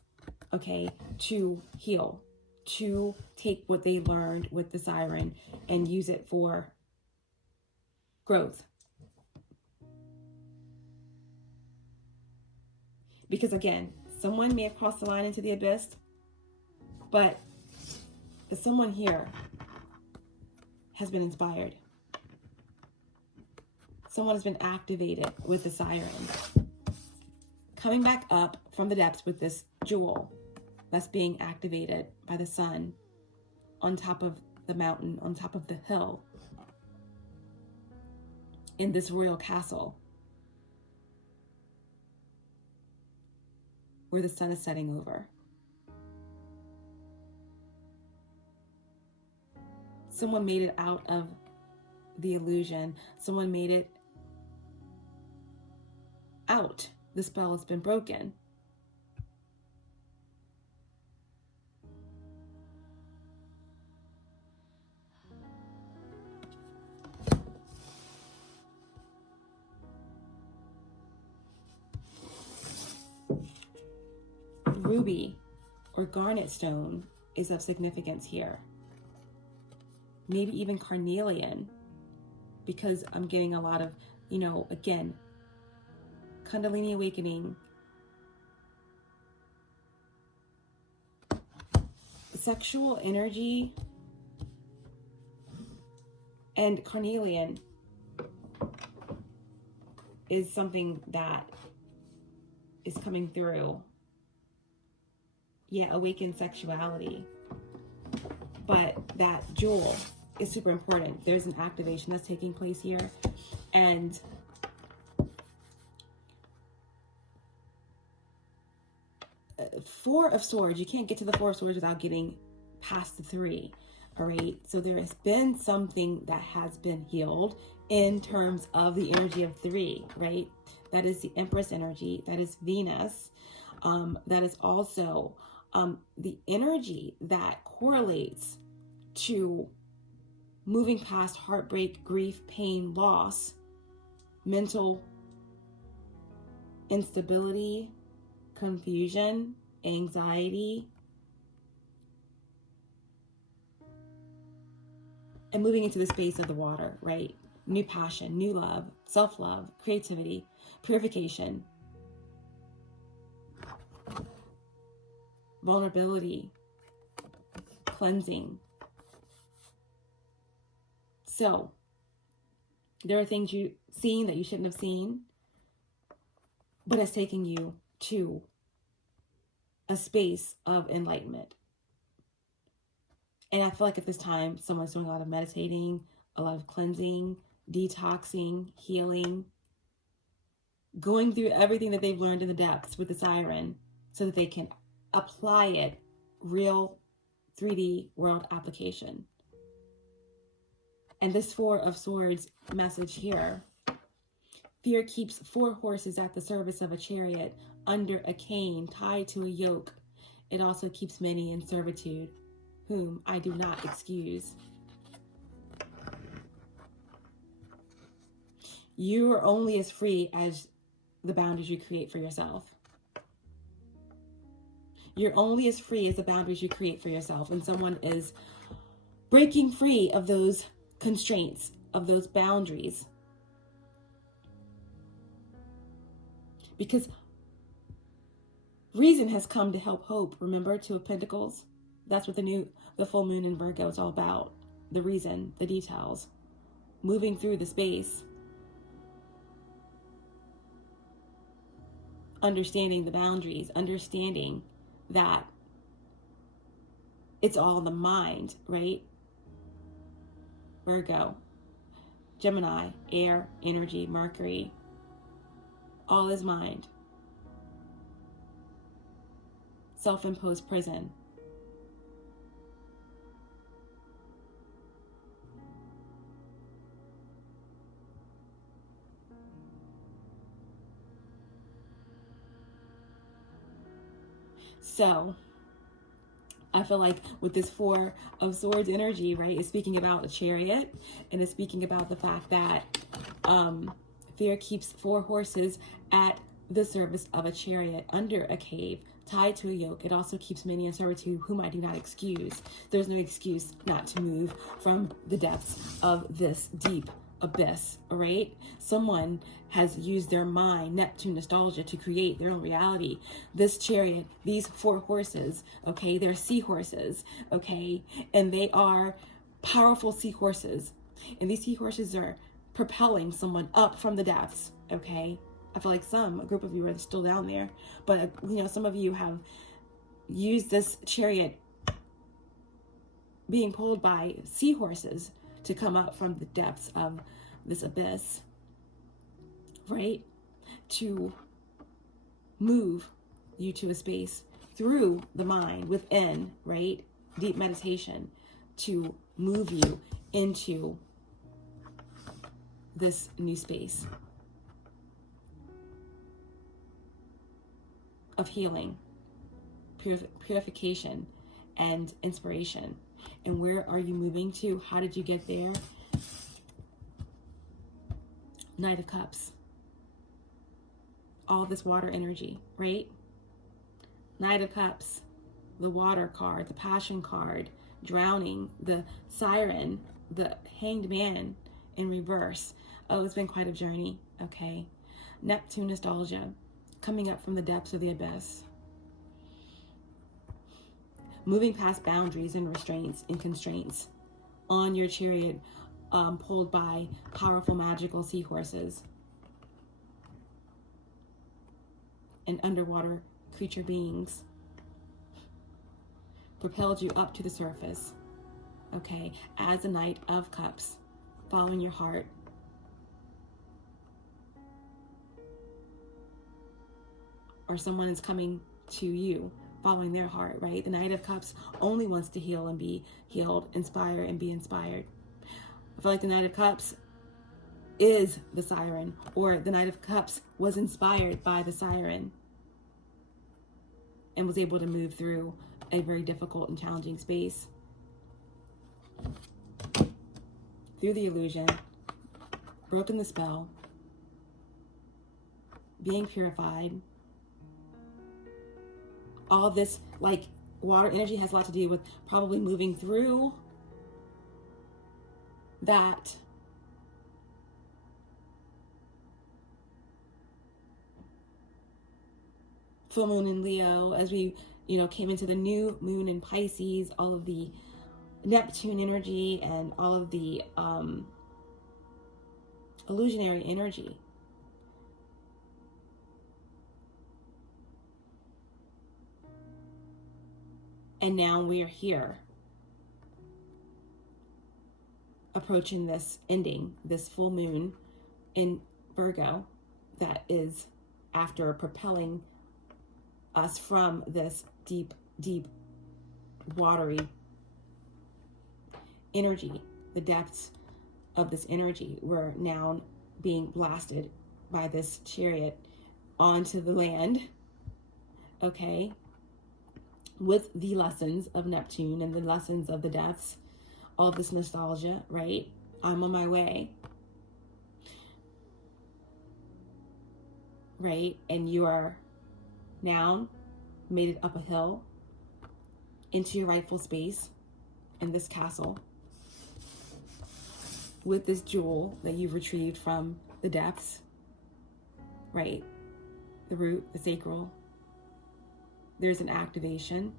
okay, to heal, to take what they learned with the siren and use it for growth. Because again, someone may have crossed the line into the abyss, but someone here has been inspired. Someone has been activated with the siren. Coming back up from the depths with this jewel that's being activated by the sun on top of the mountain, on top of the hill, in this royal castle where the sun is setting over. Someone made it out of the illusion. Someone made it out. The spell has been broken. Ruby or garnet stone is of significance here. Maybe even carnelian, because I'm getting a lot of, again, Kundalini awakening, sexual energy, and carnelian is something that is coming through. Yeah, awakened sexuality. But that jewel is super important. There's an activation that's taking place here. And Four of Swords, you can't get to the Four of Swords without getting past the Three. All right. So there has been something that has been healed in terms of the energy of Three, right? That is the Empress energy. That is Venus. That is also the energy that correlates to moving past heartbreak, grief, pain, loss, mental instability, confusion, anxiety, and moving into the space of the water, right? New passion, new love, self-love, creativity, purification, vulnerability, cleansing. So there are things you've seen that you shouldn't have seen, but it's taking you to a space of enlightenment. And I feel like at this time, someone's doing a lot of meditating, a lot of cleansing, detoxing, healing, going through everything that they've learned in the depths with the siren so that they can apply it, real 3D world application. And this Four of Swords message here: fear keeps 4 horses at the service of a chariot, under a cane, tied to a yoke. It also keeps many in servitude, whom I do not excuse. You are only as free as the boundaries you create for yourself. You're only as free as the boundaries you create for yourself. And someone is breaking free of those constraints, of those boundaries. Because reason has come to help hope. Remember, Two of Pentacles? That's what the full moon in Virgo is all about. The reason, the details, moving through the space, understanding the boundaries, understanding that it's all in the mind, right? Virgo, Gemini, air, energy, Mercury, all is mind. Self-imposed prison. So I feel like with this Four of Swords energy, right, it's speaking about a chariot, and it's speaking about the fact that fear keeps 4 horses at the service of a chariot, under a cave, tied to a yoke. It also keeps many in servitude, whom I do not excuse. There's no excuse not to move from the depths of this deep abyss, all right? Someone has used their mind, Neptune nostalgia, to create their own reality. This chariot, these 4 horses, okay, they're seahorses, okay, and they are powerful seahorses, and these seahorses are propelling someone up from the depths, okay? I feel like a group of you are still down there, but some of you have used this chariot being pulled by seahorses to come up from the depths of this abyss, right? To move you to a space through the mind within, right? Deep meditation to move you into this new space of healing, purification, and inspiration. And where are you moving to? How did you get there? Knight of Cups. All this water energy, right? Knight of Cups, the water card, the passion card, drowning, the siren, the hanged man in reverse. Oh, it's been quite a journey, okay? Neptune nostalgia, coming up from the depths of the abyss. Moving past boundaries and restraints and constraints on your chariot, pulled by powerful magical seahorses and underwater creature beings, propelled you up to the surface, okay, as a Knight of Cups, following your heart. Or someone is coming to you, following their heart, right? The Knight of Cups only wants to heal and be healed, inspire and be inspired. I feel like the Knight of Cups is the siren, or the Knight of Cups was inspired by the siren and was able to move through a very difficult and challenging space. Through the illusion, broken the spell, being purified. All this, like, water energy has a lot to do with probably moving through that full moon in Leo, as we, came into the new moon in Pisces, all of the Neptune energy and all of the illusionary energy. And now we are here, approaching this ending, this full moon in Virgo that is after propelling us from this deep, deep, watery energy, the depths of this energy. We're now being blasted by this chariot onto the land, okay? With the lessons of Neptune and the lessons of the depths, all this nostalgia, right? I'm on my way, right? And you are now made it up a hill into your rightful space in this castle with this jewel that you've retrieved from the depths, right? The root, the sacral. There's an activation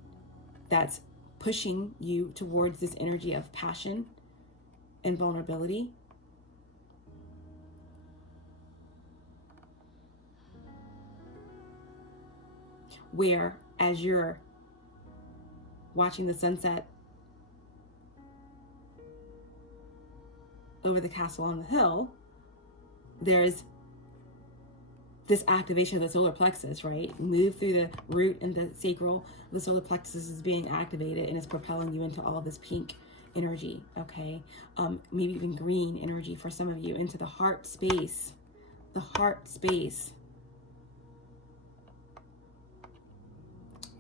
that's pushing you towards this energy of passion and vulnerability. Where, as you're watching the sunset over the castle on the hill, there's this activation of the solar plexus, right? Move through the root and the sacral. The solar plexus is being activated and it's propelling you into all this pink energy, okay? Maybe even green energy for some of you, into the heart space. The heart space.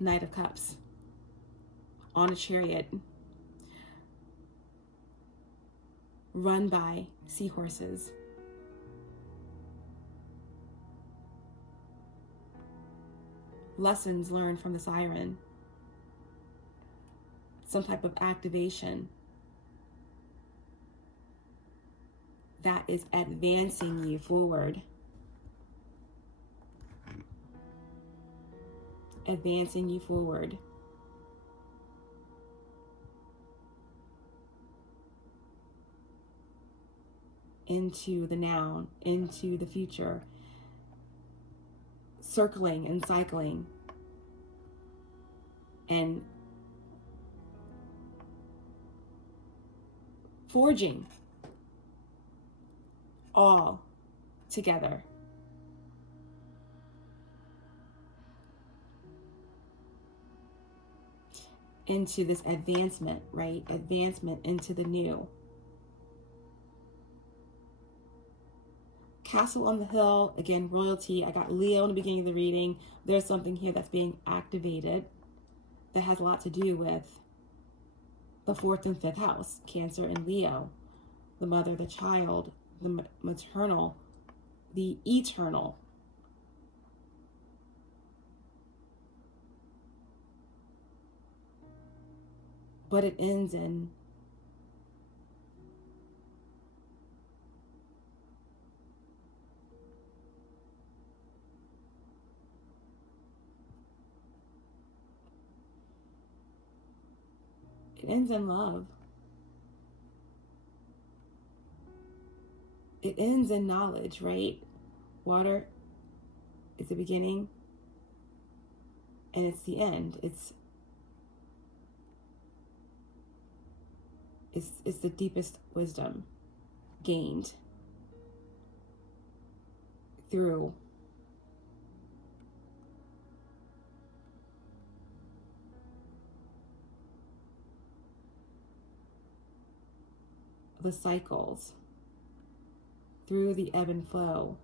Knight of Cups. On a chariot. Run by seahorses. Lessons learned from the siren. Some type of activation that is advancing you forward. Advancing you forward. Into the now, into the future. Circling and cycling. And forging all together. Into this advancement, right? Advancement into the new. Castle on the hill, again, royalty. I got Leo in the beginning of the reading. There's something here that's being activated that has a lot to do with the 4th and 5th house, Cancer and Leo. The mother, the child, the maternal, the eternal. But it ends in love. It ends in knowledge, right? Water is the beginning and it's the end. It's the deepest wisdom gained through the cycles, through the ebb and flow,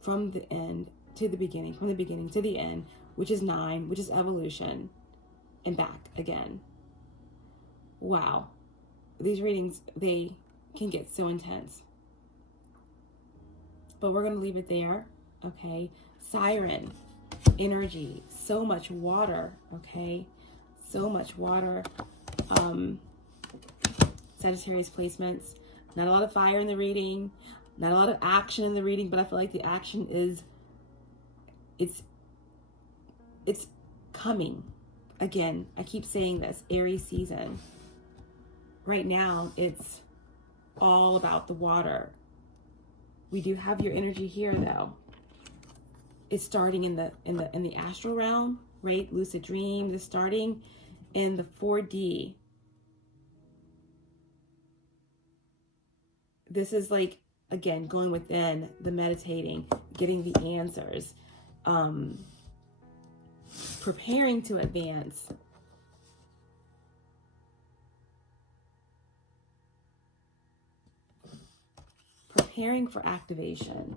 from the end to the beginning, from the beginning to the end, which is 9, which is evolution, and back again. Wow. These readings, they can get so intense. But we're going to leave it there, okay? Siren energy, so much water, okay? So much water. Sagittarius placements. Not a lot of fire in the reading. Not a lot of action in the reading, but I feel like the action is, it's coming. Again, I keep saying this, Aries season. Right now, it's all about the water. We do have your energy here, though. It's starting in the astral realm, right? Lucid dream. It's starting in the 4D. This is like, again, going within, the meditating, getting the answers, preparing to advance. Preparing for activation.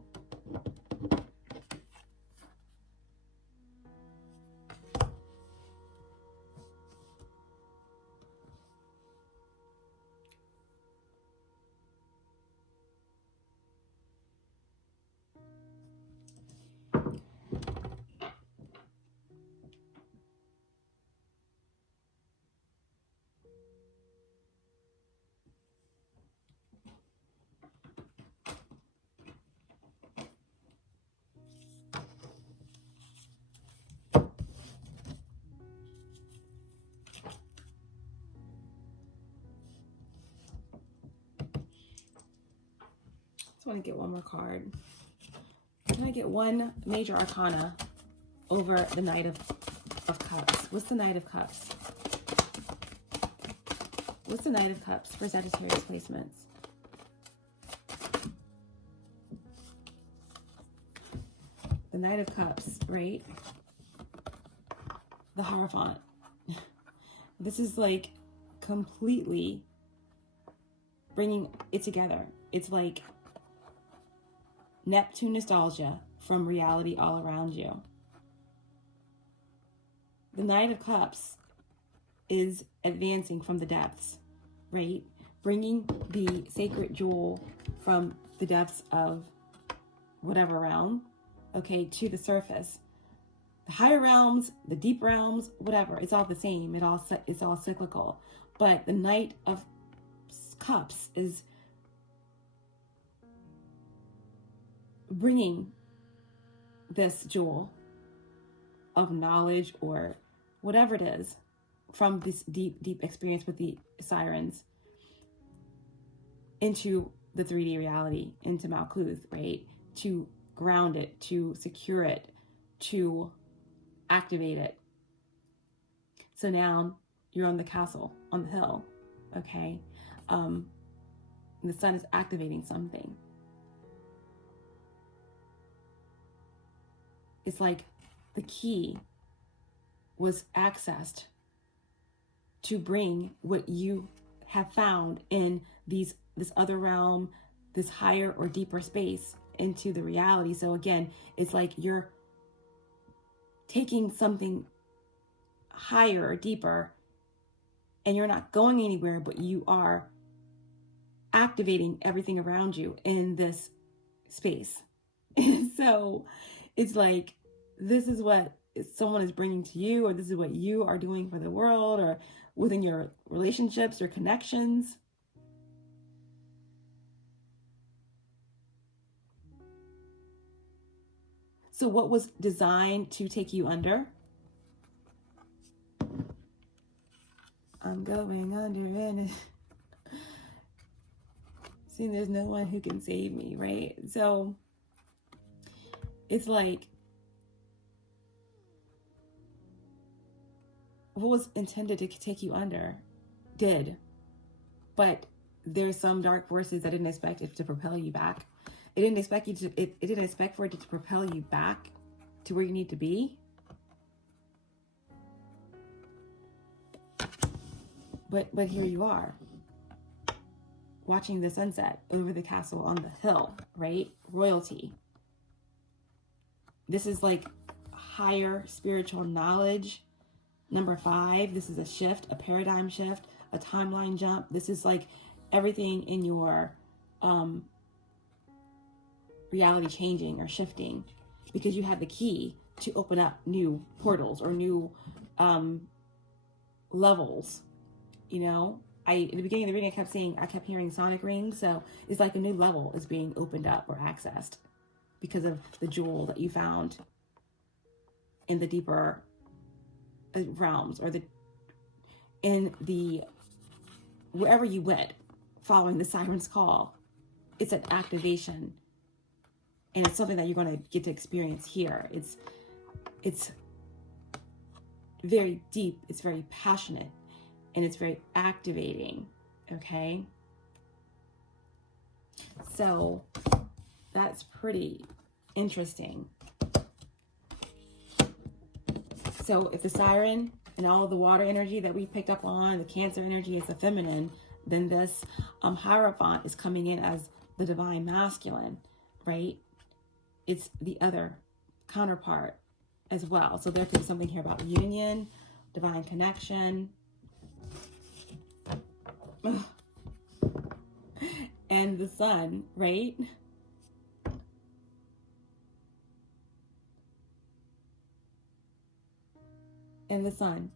I want to get one more card. Can I get one major arcana over the Knight of Cups? What's the Knight of Cups? What's the Knight of Cups for Sagittarius placements? The Knight of Cups, right? The Hierophant. This is like completely bringing it together. It's like Neptune nostalgia from reality all around you. The Knight of Cups is advancing from the depths, right? Bringing the sacred jewel from the depths of whatever realm, okay, to the surface. The higher realms, the deep realms, whatever, it's all the same. It's all cyclical. But the Knight of Cups is bringing this jewel of knowledge or whatever it is from this deep, deep experience with the sirens into the 3D reality, into Malkuth, right? To ground it, to secure it, to activate it. So now you're on the castle, on the hill, okay? The sun is activating something. It's like the key was accessed to bring what you have found in this other realm, this higher or deeper space into the reality. So again, it's like you're taking something higher or deeper and you're not going anywhere, but you are activating everything around you in this space. So it's like, this is what someone is bringing to you, or this is what you are doing for the world, or within your relationships or connections. So what was designed to take you under? I'm going under and see, there's no one who can save me, right? So it's like, what was intended to take you under did, but there's some dark forces that didn't expect it to propel you back. It didn't expect you to, it didn't expect for it to propel you back to where you need to be. But here you are, watching the sunset over the castle on the hill, right? Royalty. This is like higher spiritual knowledge. Number 5, this is a shift, a paradigm shift, a timeline jump. This is like everything in your reality changing or shifting, because you have the key to open up new portals or new levels. You know, in the beginning of the reading, I kept hearing sonic rings. So it's like a new level is being opened up or accessed because of the jewel that you found in the deeper realms, or wherever you went following the siren's call. It's an activation, and it's something that you're going to get to experience here. It's very deep, it's very passionate, and it's very activating, okay? So that's pretty interesting. So if the siren and all of the water energy that we picked up on, the Cancer energy is the feminine, then this Hierophant is coming in as the divine masculine, right? It's the other counterpart as well. So there could be something here about union, divine connection, and the sun, right? And the sun.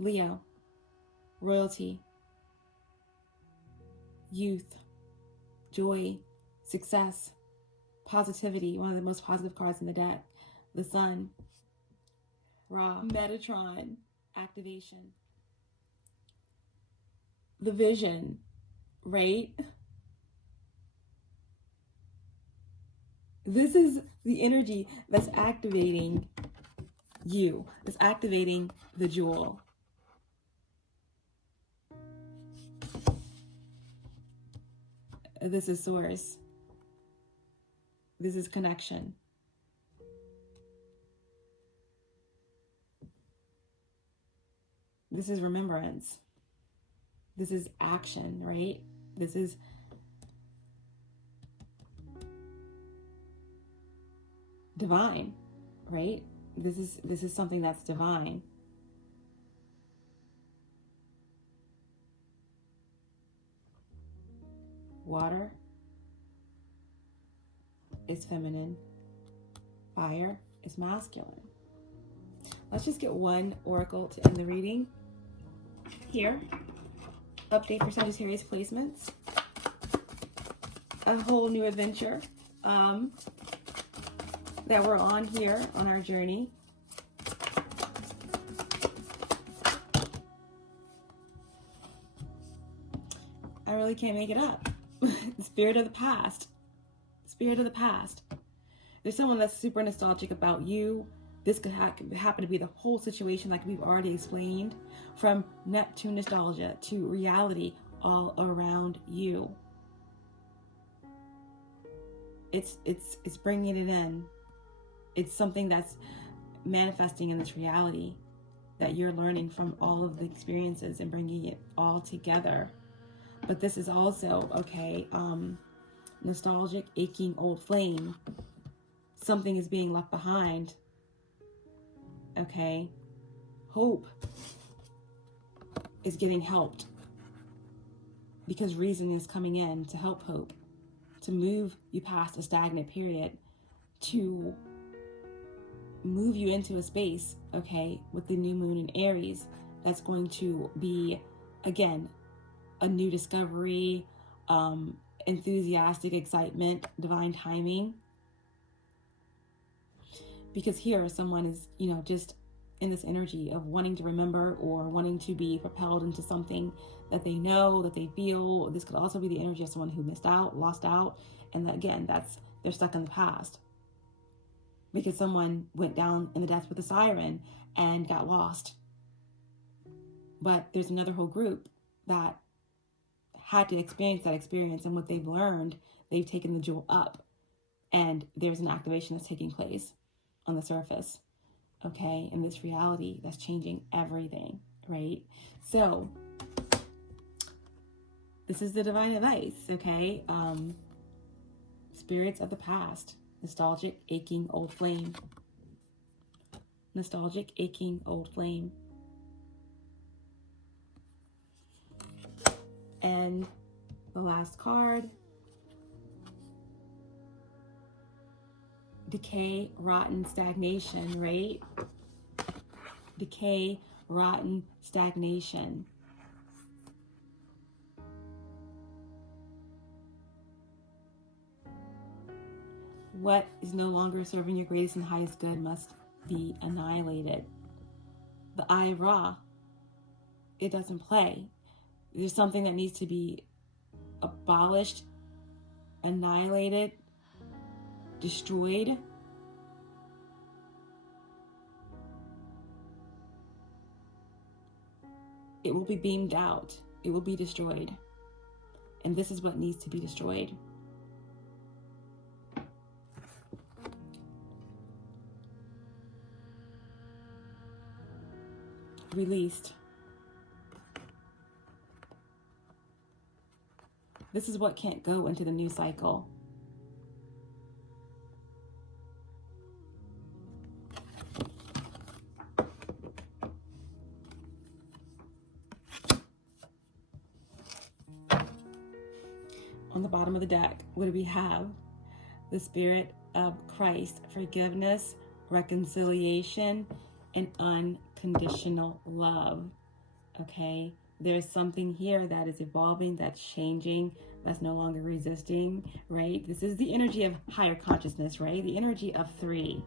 Leo, royalty, youth, joy, success, positivity, one of the most positive cards in the deck. The sun, Ra, Metatron, activation. The vision, right? This is the energy that's activating you, that's activating the jewel. This is source. This is connection. This is remembrance. This is action, right? This is divine, right? This is something that's divine. Water is feminine. Fire is masculine. Let's just get one oracle to end the reading. Here, update for Sagittarius placements. a whole new adventure that we're on here on our journey. I really can't make it up. Spirit of the past. Spirit of the past. There's someone that's super nostalgic about you. This could happen to be the whole situation, like we've already explained, from Neptune nostalgia to reality all around you. It's bringing it in. It's something that's manifesting in this reality that you're learning from all of the experiences and bringing it all together. But this is also, okay, nostalgic, aching old flame. Something is being left behind. Okay. Hope is getting helped because reason is coming in to help hope, to move you past a stagnant period, to move you into a space, okay, with the new moon in Aries, that's going to be, again, a new discovery, enthusiastic excitement, divine timing. Because here someone is, just in this energy of wanting to remember or wanting to be propelled into something that they know, that they feel. This could also be the energy of someone who missed out, lost out. And again, they're stuck in the past. Because someone went down in the depths with a siren and got lost. But there's another whole group that had to experience that experience, and what they've learned, they've taken the jewel up. And there's an activation that's taking place on the surface, okay, in this reality that's changing everything, right? So this is the divine advice, okay? Spirits of the past, nostalgic, aching old flame. Nostalgic, aching old flame. And the last card, decay, rotten, stagnation, right? Decay, rotten, stagnation. What is no longer serving your greatest and highest good must be annihilated. The Eye of Ra, it doesn't play. There's something that needs to be abolished, annihilated, destroyed. It will be beamed out. It will be destroyed. And this is what needs to be destroyed. Released. This is what can't go into the new cycle. On the bottom of the deck, what do we have? The Spirit of Christ, forgiveness, reconciliation, and unconditional love. Okay? There's something here that is evolving, that's changing, that's no longer resisting, right? This is the energy of higher consciousness, right? The energy of 3,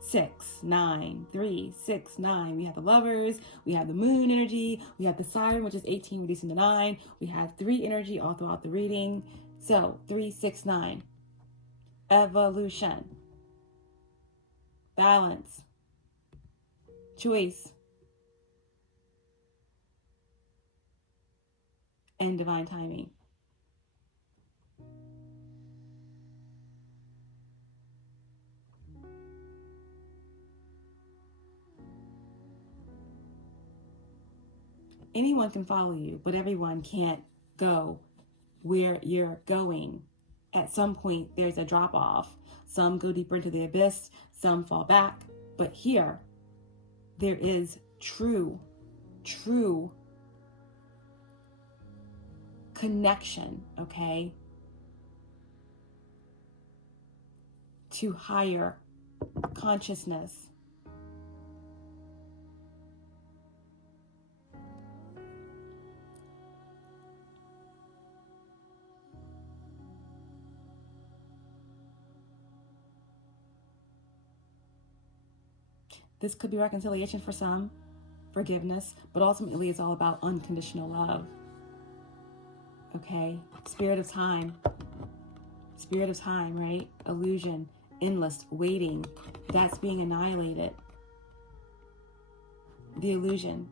6, 9, 3, 6, 9. We have the Lovers, we have the Moon energy, we have the Siren, which is 18, releasing the 9. We have 3 energy all throughout the reading. So 3, 6, 9. Evolution. Balance. Choice. And divine timing. Anyone can follow you, but everyone can't go where you're going. At some point, there's a drop off. Some go deeper into the abyss, some fall back. But here, there is true connection, okay, to higher consciousness. This could be reconciliation for some, forgiveness, but ultimately it's all about unconditional love. Okay? Spirit of time, right? Illusion, endless, waiting, that's being annihilated. The illusion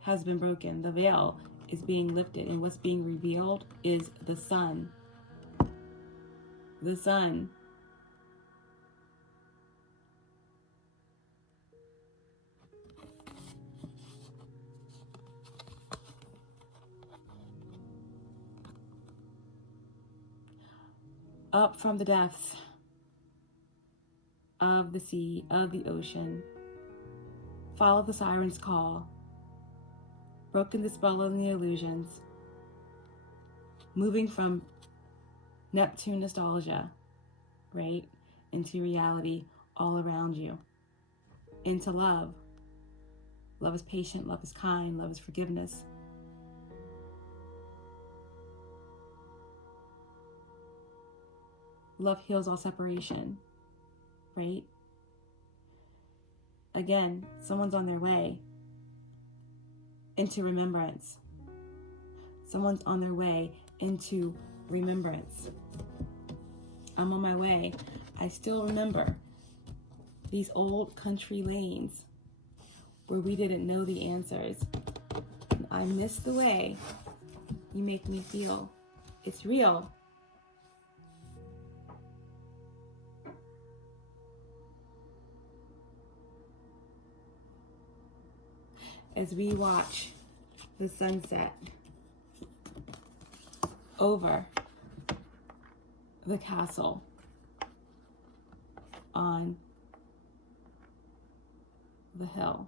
has been broken. The veil is being lifted, and what's being revealed is the sun. The sun. Up from the depths of the sea, of the ocean, follow the siren's call, broken the spell and the illusions, moving from Neptune nostalgia, right, into reality all around you, into love. Love is patient, love is kind, love is forgiveness. Love heals all separation, right? Again, someone's on their way into remembrance. Someone's on their way into remembrance. I'm on my way. I still remember these old country lanes where we didn't know the answers. And I miss the way you make me feel. It's real. As we watch the sunset over the castle on the hill.